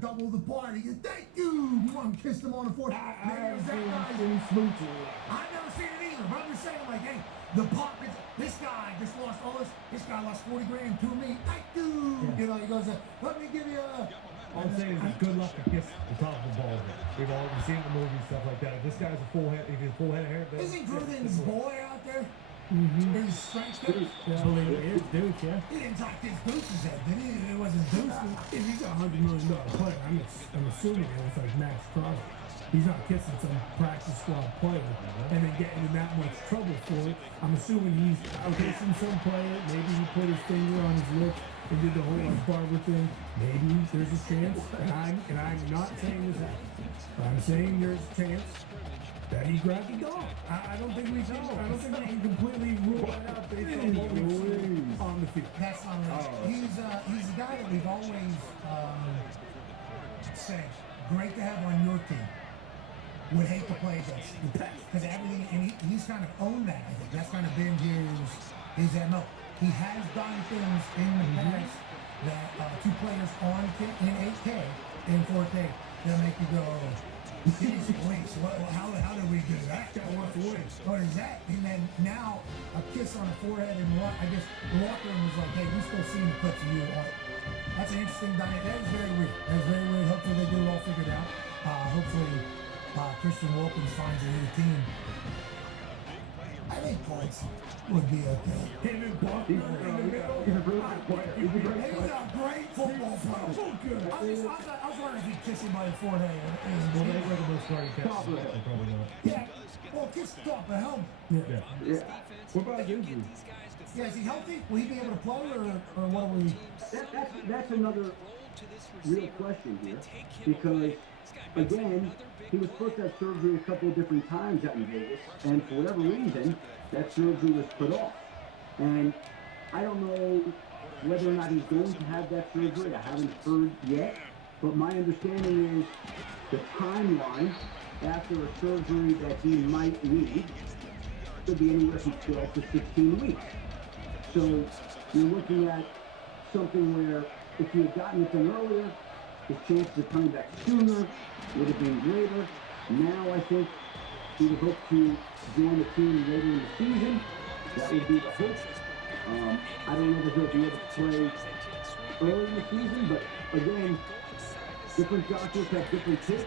Double the party. Thank you. One kissed him on the forehead. Maybe it was that guy. I've never seen it either. But I'm just saying, like, hey, the pop is this guy just lost all this. This guy lost 40 grand to me. Thank you. Yeah. You know, he goes, let me give you a. All I'm saying is good luck to kiss the top of the ball. We've all seen the movies, stuff like that. If this guy's a full head, if he's a full head of hair, then Isn't Gruden's boy out there? Mm-hmm. His strength coach? I believe it is Deuce, yeah. He didn't talk his Deuce's head, did he? It wasn't Deuce. If he's a $100 million player, I'm assuming it was like Max Crosby. He's not kissing some practice squad player and then getting in that much trouble for it. I'm assuming he's kissing some player. Maybe he put his finger on his lips and did the whole like barber thing. Maybe there's a chance, and I'm not saying this happened, but I'm saying there's a chance that he grabbed the dog. I don't think we can. I don't think we can completely rule it out based on what we've seen on the field. That's not right. He's the guy that we've always said, great to have on your team. Would hate to play against because everything, and he's kind of owned that. I think that's kind of been his MO. He has done things in the past that two players on in 8K and 4K that make you go, geez, please, how did we do that? What is that? And then now a kiss on the forehead and I guess the locker room was like, hey, we still seeing the clips of you. That's an interesting dynamic. That is very weird. That is very weird. Hopefully they get it all figured out. Hopefully Christian Wilkins finds a new team. I think Colts would be okay. Him and Bucky in the middle. He's a really good player. He's a great He's player. a great football player. So good. I was wondering if he'd kiss him by the forehead. Well, they were the most starting catches. Top of the head. Probably not. Yeah. Well, kiss the top of the helmet. Yeah. Yeah. What about injury? Yeah, is he healthy? Will he be able to play, or what are we? That's another real question here, because again, he was supposed to have surgery a couple of different times out in Vegas, and for whatever reason, that surgery was put off. And I don't know whether or not he's going to have that surgery. I haven't heard yet, but my understanding is the timeline after a surgery that he might need could be anywhere from 12 to 16 weeks. So you're looking at something where if you had gotten it done earlier, his chances of coming back sooner would have been greater. Now I think he would hope to join the team later in the season. That would be the hope. I don't know if he'll be able to play early in the season, but again, different doctors have different takes.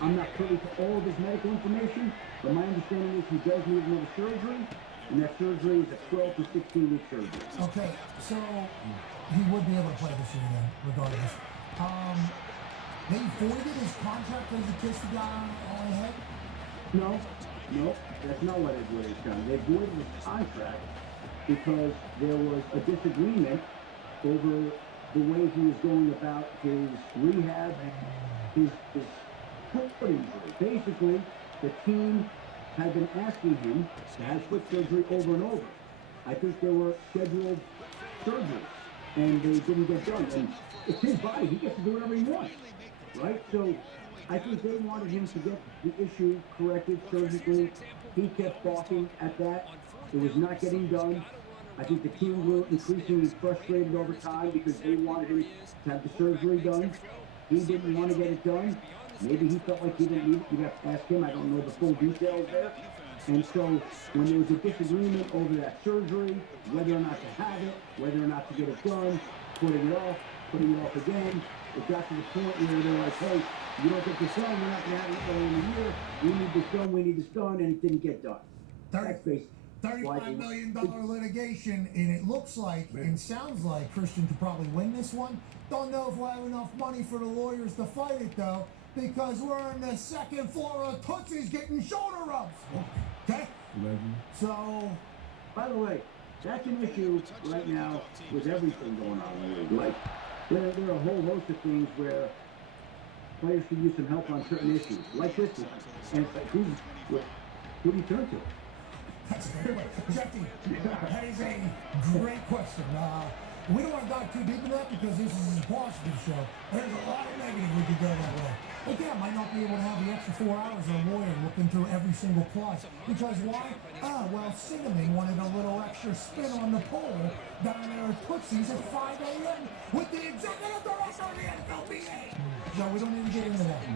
I'm not privy to all of his medical information, but my understanding is he does need another surgery, and that surgery is a 12 to 16-week surgery. Okay, so he would be able to play this year then, regardless. They voided his contract because he kissed the guy on the head? No, that's not what it's done. They voided his contract because there was a disagreement over the way he was going about his rehab and his foot injury. Basically, the team had been asking him to have foot surgery over and over. I think there were scheduled surgeries, and they didn't get done. And it's his body; he gets to do whatever he wants, right? So I think they wanted him to get the issue corrected surgically. He kept balking at that. It was not getting done. I think the team were increasingly frustrated over time because they wanted him to have the surgery done. He didn't want to get it done. Maybe he felt like he didn't need it. You'd have to ask him. I don't know the full details there. And so when there was a disagreement over that surgery, whether or not to have it, whether or not to get it done, putting it off again, it got to the point where they're like, hey, you don't get this done, we're not going to have it early in the year. We need this done, and it didn't get done. That's basically $35 million litigation, and it looks like and sounds like Christian could probably win this one. Don't know if we'll have enough money for the lawyers to fight it, though, because we're on the second floor of Tootsie's getting shoulder rubs. Okay? So, by the way, that's an issue right now with everything going on in the league. Like, there are a whole host of things where players can use some help on certain issues, like this one. And it's like, who do you turn to? That's a great question. Jeffy, that is a great question. We don't want to dive too deep into that because this is a positive show. There's a lot of negative we could go that way. Again, might not be able to have the extra 4 hours of a lawyer looking through every single clause. Because why? Well, Cinnamon wanted a little extra spin on the pole down there at Tootsie's at 5 a.m. with the executive director of the NFLPA. So we don't need to get into that.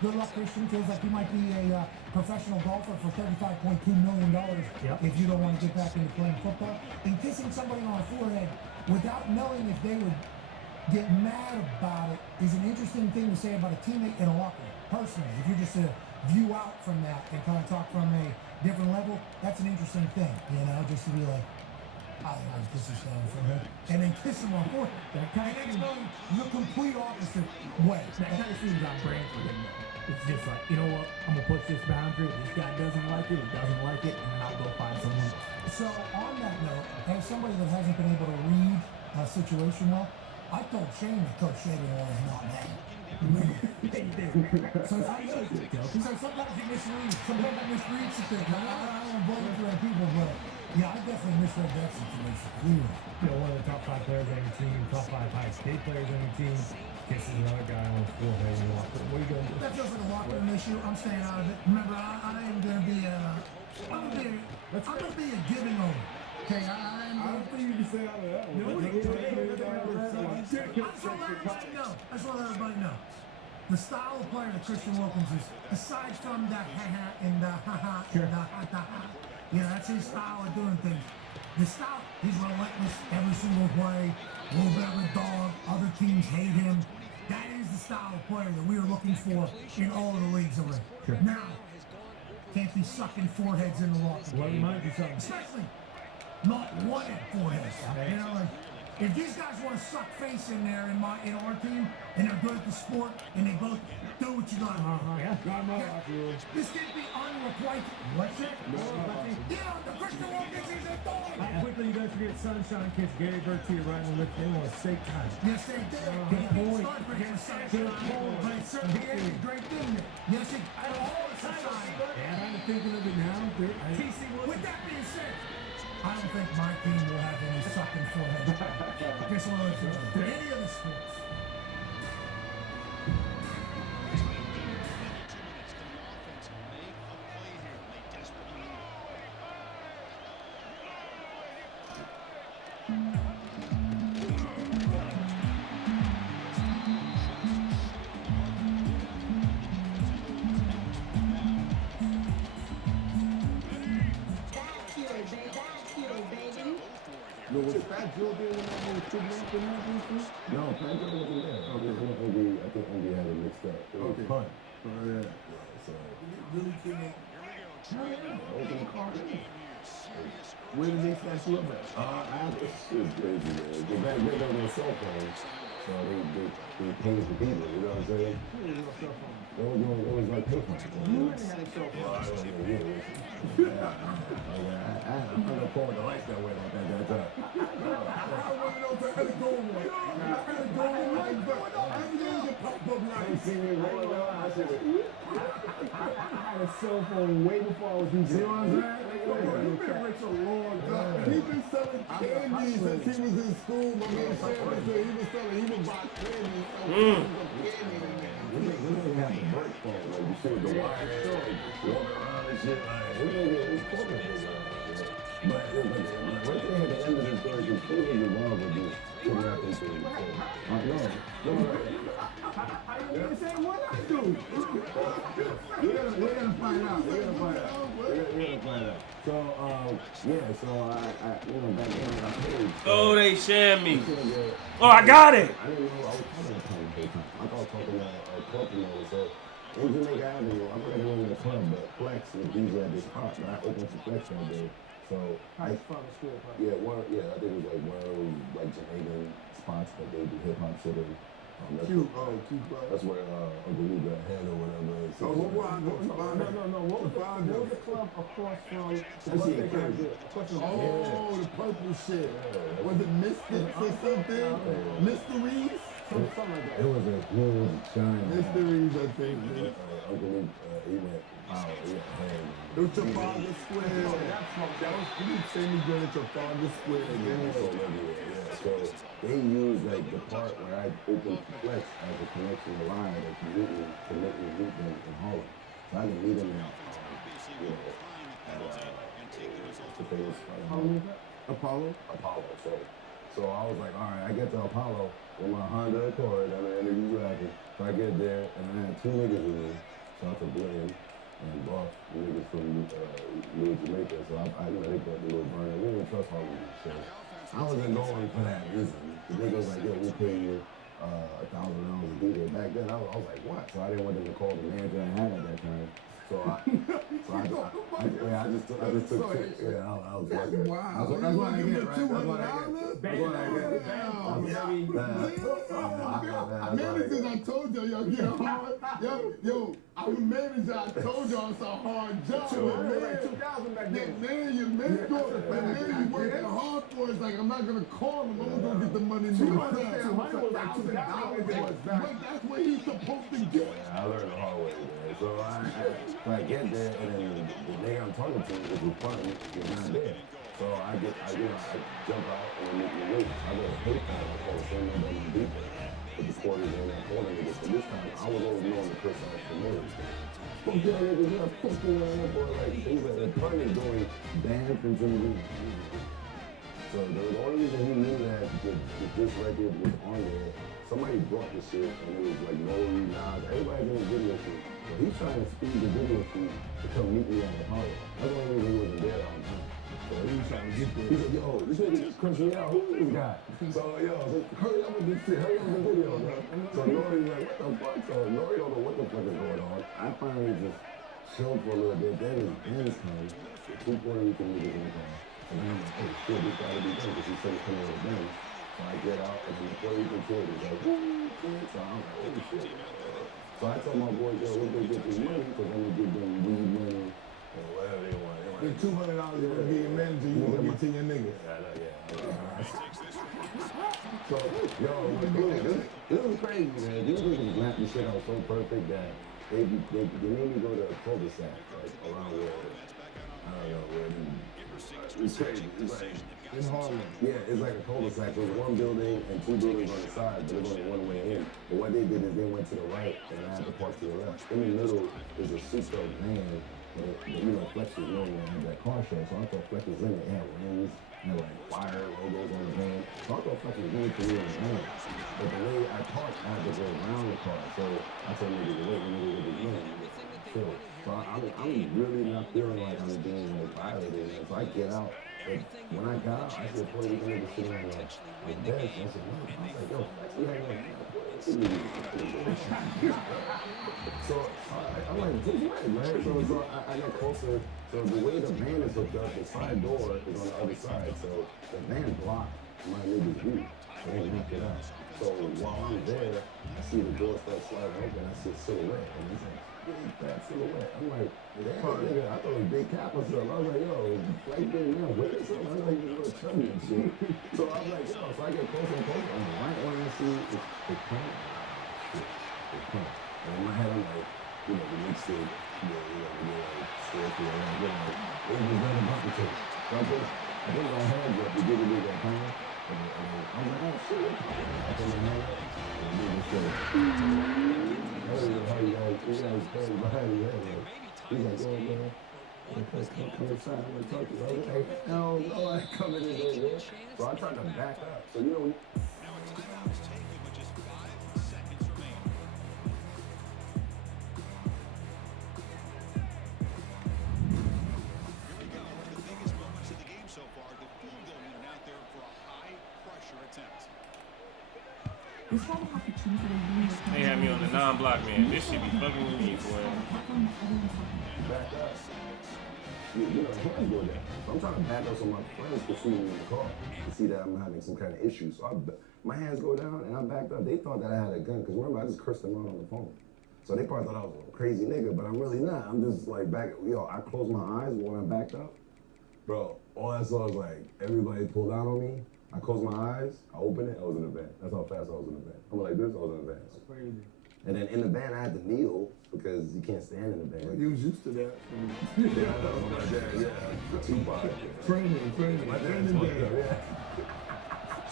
Good luck, Christian. Feels like he might be a professional golfer for $35.2 million if you don't want to get back into playing football. And kissing somebody on the forehead without knowing if they would get mad about it is an interesting thing to say about a teammate in a locker room. Personally, if you're just to view out from that and kind of talk from a different level, that's an interesting thing, just to be like, I kiss this guy on the forehead, and then kiss him on the forehead. That kind of thing going the complete opposite way. That kind of seems on brand for him. It's just like, you know what, I'm going to push this boundary. This guy doesn't like it, he doesn't like it, and then I'll go find someone. So, on that note, as somebody that hasn't been able to read a situation well, I told Shane that Coach Shadowmore is not mad. So sometimes you misread. Sometimes I misread some things. I don't blame it for other people, but yeah, I definitely misread that situation. Clearly. One of the top 5 players on your team, top 5 highest paid players on your team, kisses another guy on his forehead. What are you going to do? That feels like a locker room issue. I'm staying out of it. Remember, I am going to be I'm going to be a giving owner. Okay, I don't think you can say out of that one. I just want to let everybody know. The style of player that Christian Wilkins is, aside from the ha-ha and the ha-ha and the ha-ha, that's his style of doing things. The style, he's relentless every single play, a little bit of a dog, other teams hate him. That is the style of player that we are looking for in all of the leagues that we're in. Sure. Now, can't be sucking foreheads in the locker room. Well, you might do something. Especially not wanted foreheads. If these guys want to suck face in there in our team, and they're good at the sport, and they both do what you got to do. This can't be unrequited. What's it? The Christian Wilkins is a dog. Quickly, you guys forget Sunshine Kiss Gary Burke to your right and left. They want to save time. Yes, they do. Good boy. But it certainly is a great thing. Yes, it all the time. Yeah, I'm thinking of it now. With that being said, I don't think my team will have any sucking foreheads. Just want to let you know. Any of the sports. No, was Fat Joe there when that was kidnapped and everything? No, Fat Joe wasn't there. I think Andy had it mixed up. It was fun. Oh, yeah. So, Really kidnapped. I was in the car. Where did they snatch you up at? It's crazy, man. Because back then there was no cell phones, so they paged the people, you know what I'm saying? It was like payphone. You already had a cell phone. I don't know, I hung up on the lights that way like that time. I want to know if I had a golden one. I had a golden light, but I didn't get popped up You lights. see me rolling down, I said, I had a cell phone way before I was in see what I'm saying? He's been rich a long time. He's been selling candy since he was in school. My man Shannon said he was buy candy. We didn't have the break phone, like you see with the wire, like walking around and shit, like, we didn't get this corporate. But right there at the end of the story, the thing is involved with this kidnapping thing. I know. You say what I do? We're gonna find out. So, I back then I paid. Oh, they sham me. Oh, I got it. I didn't know I was talking to Paycom. I thought talking to club promoter. So, it was in Jamaica Avenue. I forgot the name of the club, but Flex was DJ at this spot. But I opened for Flex that day. So, High Father School. I think it was like one of those like Jamaican spots that they do hip hop shit in. Cute. That's where Uncle Lou got head or whatever. So, What was the club across from? The purple shit. Was it Mystics or something? Mysteries? Something like that. it was a huge giant. Mysteries, I think. Uncle Lou, he went power. He had head. It was Trafalgar Square. That was you say me going to Trafalgar Square again. So they used like the part where I opened Flex as a connection line that can meet them in Harlem. So I can meet them at the famous Apollo. So I was like, all right, I get to Apollo with my Honda Accord and the energy rapping. So I get there and I had two niggas with me. Shout out to Blaine and Buff, niggas from New Jamaica. So they got the little burner. We didn't trust all of these shit. I wasn't going for that reason. The nigga was like, yo, we'll pay you $1,000 a be there. Back then, I was like, what? So I didn't want them to call the manager I had at that time. So I just took it. Yeah, I was like, Wow. that's what I get, right? Managers, I told y'all get hard. Yo, I'm a manager. I told y'all it's a hard job. Man, your mentor, you working hard for. It's like I'm not gonna call him. I'm gonna go get the money. $200 was like $2,000. That's what he's supposed to get. I learned the hard way, man. So I get there, and then the nigga I'm talking to, which was funny, is not there. So I jump out and I make the wait. I go to PayPal. I call the same number on my beat. But the quarters in that corner, nigga. So this time, I was always knowing the person I was familiar with. Fuck y'all niggas, you're fucking around, boy. Like, things like that. Partner doing dance and things. So the only reason he knew that this record was on there, somebody brought the shit, and it was like Nori, Nas, everybody's in the video shoot. So he's trying to speed the video shoot to come meet me on Apollo. That's the only reason he wasn't there all the time. So he was trying to get there. He said, yo, this nigga just crunching me out. Who's this guy? So, hurry up with this shit. Hurry up with the video, bro. So Nori's like, what the fuck? So Nori don't know what the fuck is going on. I finally just chilled for a little bit. Then his ends come. The two Puerto Rican niggas in the car. And I'm like, oh shit, this gotta be done because he said he's coming with a gun. So I get out and then the Puerto Rican kid is like, woo, shit. So I'm like, oh shit. So I told my boys, yo, we're gonna get this money because I'm gonna give them weed money or whatever they want. The $200 you gonna be your manager, you gonna get to your niggas. So, yo, this was crazy, man. These niggas mapped the shit out so perfect that they made me go to a cul-de-sac, like around where, I don't know, where it's crazy. It's like, In Harlem. yeah, it's like a cul-de-sac. There's one building and two buildings on the side, but there's only one way in. But what they did is they went to the right and I had to park to the left. In the middle is a super van. Flex was known to have that car show, so I thought Flex was in it. It had rims, had like fire logos on the van. So I thought Flex was going to me in the van. But the way I parked, I had to go around the car. So I told niggas to wait, niggas with the gun. Chill. So I'm really not feeling like I'm being like violated. So I get out when I got out, I see a Puerto Rican nigga sitting on the bench. And I said, no. I was like, yo, actually had like, so I'm like, who's right, man? So I got closer. So the way the van is hooked up, the side door is on the other side. So the van blocked my nigga's view. So they knocked it out. So while I'm there, I see the door start sliding open. I see a silhouette. And he's like, big fat silhouette. I'm like, damn, nigga, I thought it was Big Cap or something. I was like, yo, like being now with something. I know he was gonna tell me and shit. So I was like, yo, so I get closer and closer. And right when I see it come, it come. And in my head, I'm like, you know, the next thing, like, seriously, they just done a bunch of shit. So I put my hands up to give a nigga a pound. And I was like, oh shit. I put my hand up. And the nigga said, how you guys, standing behind me. He's like, oh man, come inside, I want to talk to you. I was like, hell no, I ain't coming in there, man. So I tried to back up. So you know, Now a timeout is taken with just 5 seconds remaining. Here we go. One of the biggest moments of the game so far. The field goal unit out there for a high-pressure attempt. They had me on the non-block, man. This shit be fucking with me, boy. back up. You know, hands go down. So I'm trying to back up so my friends can see me in the car to see that I'm having some kind of issue. So my hands go down and I backed up. They thought that I had a gun because remember I just cursed them out on the phone. So they probably thought I was a crazy nigga, but I'm really not. I'm just like back. Yo, I closed my eyes when I backed up. Bro, all I saw was like everybody pulled out on me. I closed my eyes, I opened it, I was in the van. That's how fast I was in the van. I'm like this, I was in the van. That's crazy. And then in the van, I had to kneel because you can't stand in the van. You was used to that. Yeah, I know. My dad, yeah. Tupac. Training. My dad's fucked up, yeah.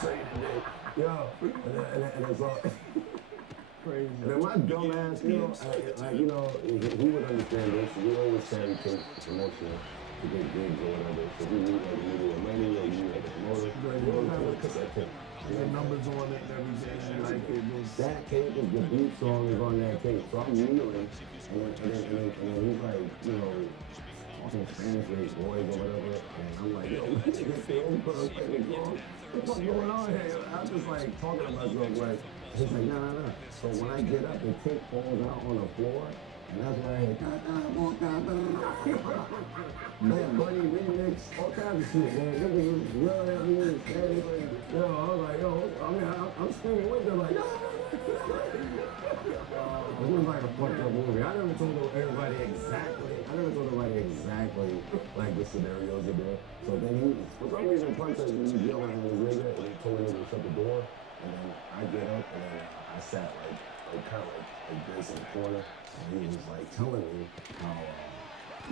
Training day. Yo. And it's all... Crazy. And then my dumb ass, you know, you know, he would understand this. We always carry tape promotion to get gigs or whatever. So we need like a little money or you need like a promoter. We don't have a cassette tape. The numbers on it and everything. Like it was. That tape is the beat song is on that tape. So I'm kneeling, and then he's like, you know, talking Spanish with his boys or whatever. And I'm like, yo, what the fuck going on here? I'm just like talking to myself like, he's like, nah. So when I get up, the tape falls out on the floor. And that's why I had man, Bunny remix, all kinds of shit, man. Niggas was yelling at me and standing like, yo, I was like, yo, I mean, I'm screaming with them like, no. It was like a fucked up movie. I never told everybody exactly like the scenarios in there. So then he, for some reason, punched us and he was yelling at his nigga and he told me to shut the door. And then I get up and then I sat like kind of like this in the corner. And he was like telling me how,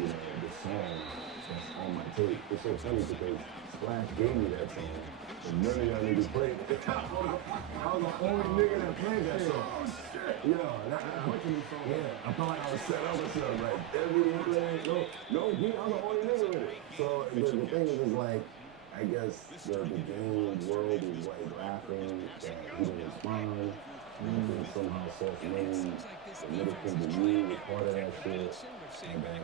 you know, the song that's on my tape. It's so funny because Splash gave me that song, and none of y'all niggas played it. I was the only nigga that played that song. Yo, yeah, I felt like I was set up or something. Like, every nigga, no, I was the only nigga with it. So the thing is like, I guess the game world is like laughing that he didn't respond. And somehow Sauce made the middle finger you was part of that shit. And then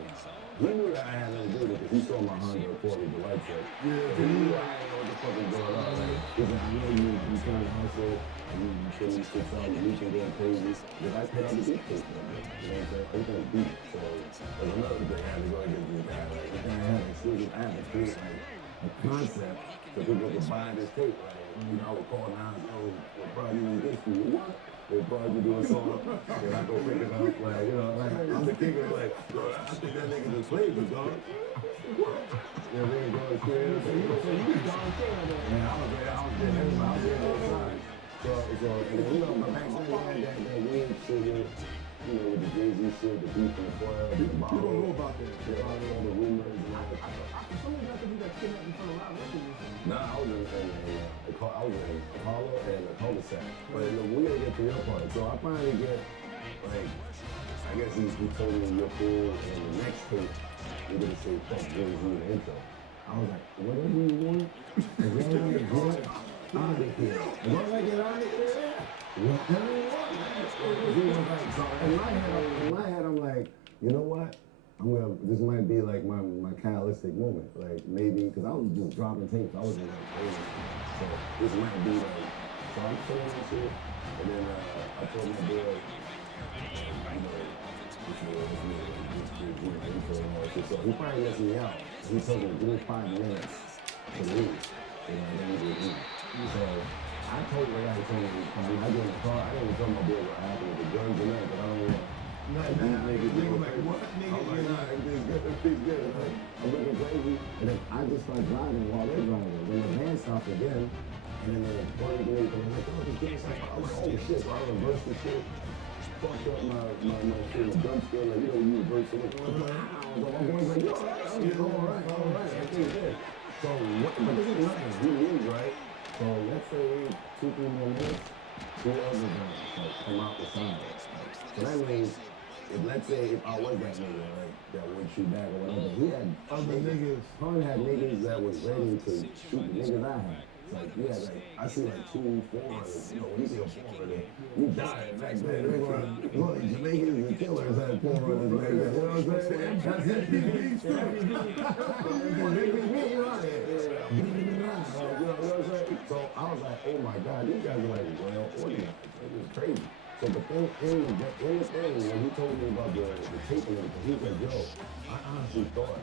he knew that I had nothing to do with it because he saw my Honda Accord with the light check. Yeah, he knew I didn't know what the fuck was going on. Like, he's like, I know you trying to hustle and you killing 6 hours a week and going crazy. But I put on the beat tape, man. You know what I'm saying? Everything's beat. So there's another thing I had to go against this guy. Like, the thing I had to create like a concept so people could buy this tape. Like, you know, I would call now, we'll probably use this for you. What? They'll probably do a song, and I go pick it up, like, you know, like, I'm the king of, like, bro, I think that nigga just played me, dog. Yeah, they ain't going to scream. So you was Don King, man, I was there both sides. So, and then, you know, back then, that weird shit, you know, with the Jay-Z shit, the beef in the choir, the bottle. You don't know about that. Yeah, all the rumors and all that. Someone got to do that kidnapping in front of a lot of records. Nah, I was in Apollo and the cul-de-sac. But look, we're gonna get to your part. So I finally get, like, I guess he told me you're cool, and the next tape, you're gonna say, fuck Jay-Z in the intro. I was like, whatever you want, as long as you get out of here. As long as I get out of here, whatever you want. He was like, so in my head, I'm like, you know what? this might be like my catalytic moment. Like maybe, because I was just dropping tapes. I wasn't like crazy. So this might be like, so I'm saying that shit. And then I told my boy, you know, so he probably lets me out. He told me, give me 5 minutes to leave. And then he would leave. So I told the guy, he told me, I get in the car, I didn't tell my boy what happened with the guns and that, but I don't want nigga like, what? Nigga, I'm like, nah, everything's good. Like, I'm looking crazy. And then I just start driving while they're driving. Then the van stopped again. And then the one of the ladies was like, oh, this gas stopped. I was like, oh shit. So I reversed the shit. Fucked up my shit, my dump still, like, you know, you reverse it. So my boy's like, yo, all right. Everything's good. So, but this is nothing. He leaves, right? So let's say 2-3 more minutes, 2 other guys like come out the side. So that means, let's say if I was that nigga, right, that would shoot back or whatever, he had other niggas. Pun had niggas that was ready to shoot the niggas I had. Like, yeah, like, I see like 2 400s, you know, when you see a 400, you die back then. Look, Jamaicans and killers had 400s back then, you know what I'm saying? That's it. So I was like, oh my God, these guys are like well organized. It was crazy. So the thing in the thing, when he told me about the tape and everything, he was like, yo, I honestly thought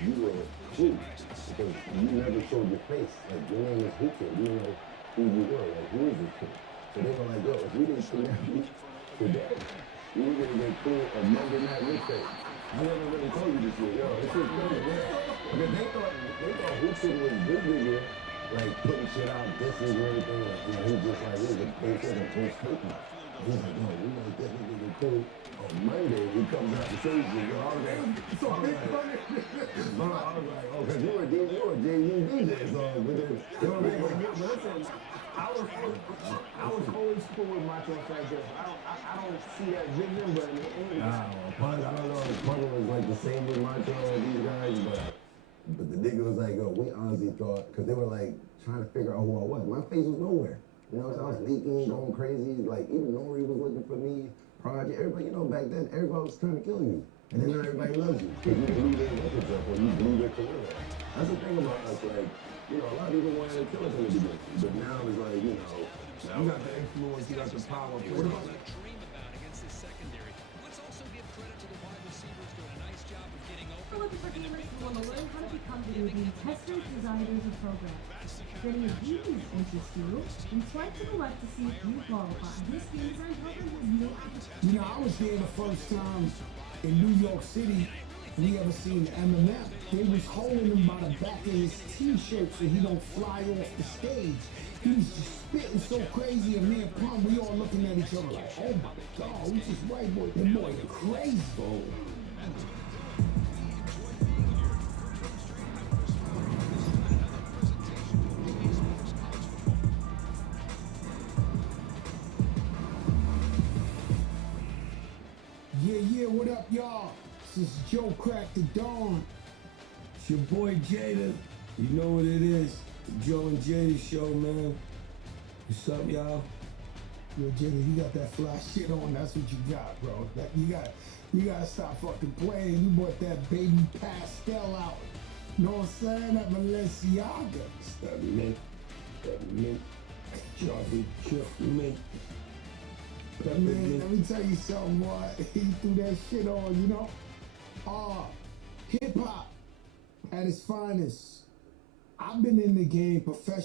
you were cool because you never showed your face. Like, your name is Hooker. You know who you were. Like, who is this kid? So they were like, yo, if we didn't see that today, we were going to get cool a Monday night mixtape. I never really told you this shit. Yo, this shit's crazy, man. Because they thought Hooker was this nigga, like, putting shit out, dissing and everything. And he's just like, he's a face of a post paper. He's like, yo, we want to get this nigga cool. On Monday, he comes out and says, yo, I was like, oh, because you were a JU DJ, so, but then, you know what I mean? But listen, I was always cool with Macho like this. I don't see that vision, but anyway. I don't know, Puggle was like the same with Macho and these guys, but the nigga was like, yo, we honestly thought, because they were like trying to figure out who I was. My face was nowhere. You know, so I was leaking, going crazy, like even Nori was looking for me. Project, everybody, you know, back then, everybody was trying to kill you. And then now everybody loves you. Because you blew their records up or you blew their career up. That's the thing about us, like, you know, a lot of people wanted to kill us in the beginning. But now it's like, you know, you got the influence, you got the power. What about that? Dream about against this secondary. Let's also give credit to the wide receivers doing a nice job of getting open. For gamers who want to learn how to become video game testers, designers, and programmers. If any of these interest you, then swipe to the left to see if you qualify. This game design program will yield opportunity. You know, I was there the first time in New York City we ever seen Eminem. They was holding him by the back of his t-shirt so he don't fly off the stage. He was just spitting so crazy, and me and Plum, we all looking at each other like, oh my God, we just white boy, that boy is crazy. Yeah, what up, y'all? This is Joe Crack the Dawn. It's your boy Jada. You know what it is. The Joe and Jada show, man. What's up, y'all? Yo, Jada, you got that fly shit on. That's what you got, bro. You gotta stop fucking playing. You bought that baby pastel out. Know what I'm saying? That Balenciaga. That mint. Charlie Chuck mint. Man, let me tell you something, boy. He threw that shit on, you know? Hip-hop at its finest. I've been in the game professionally.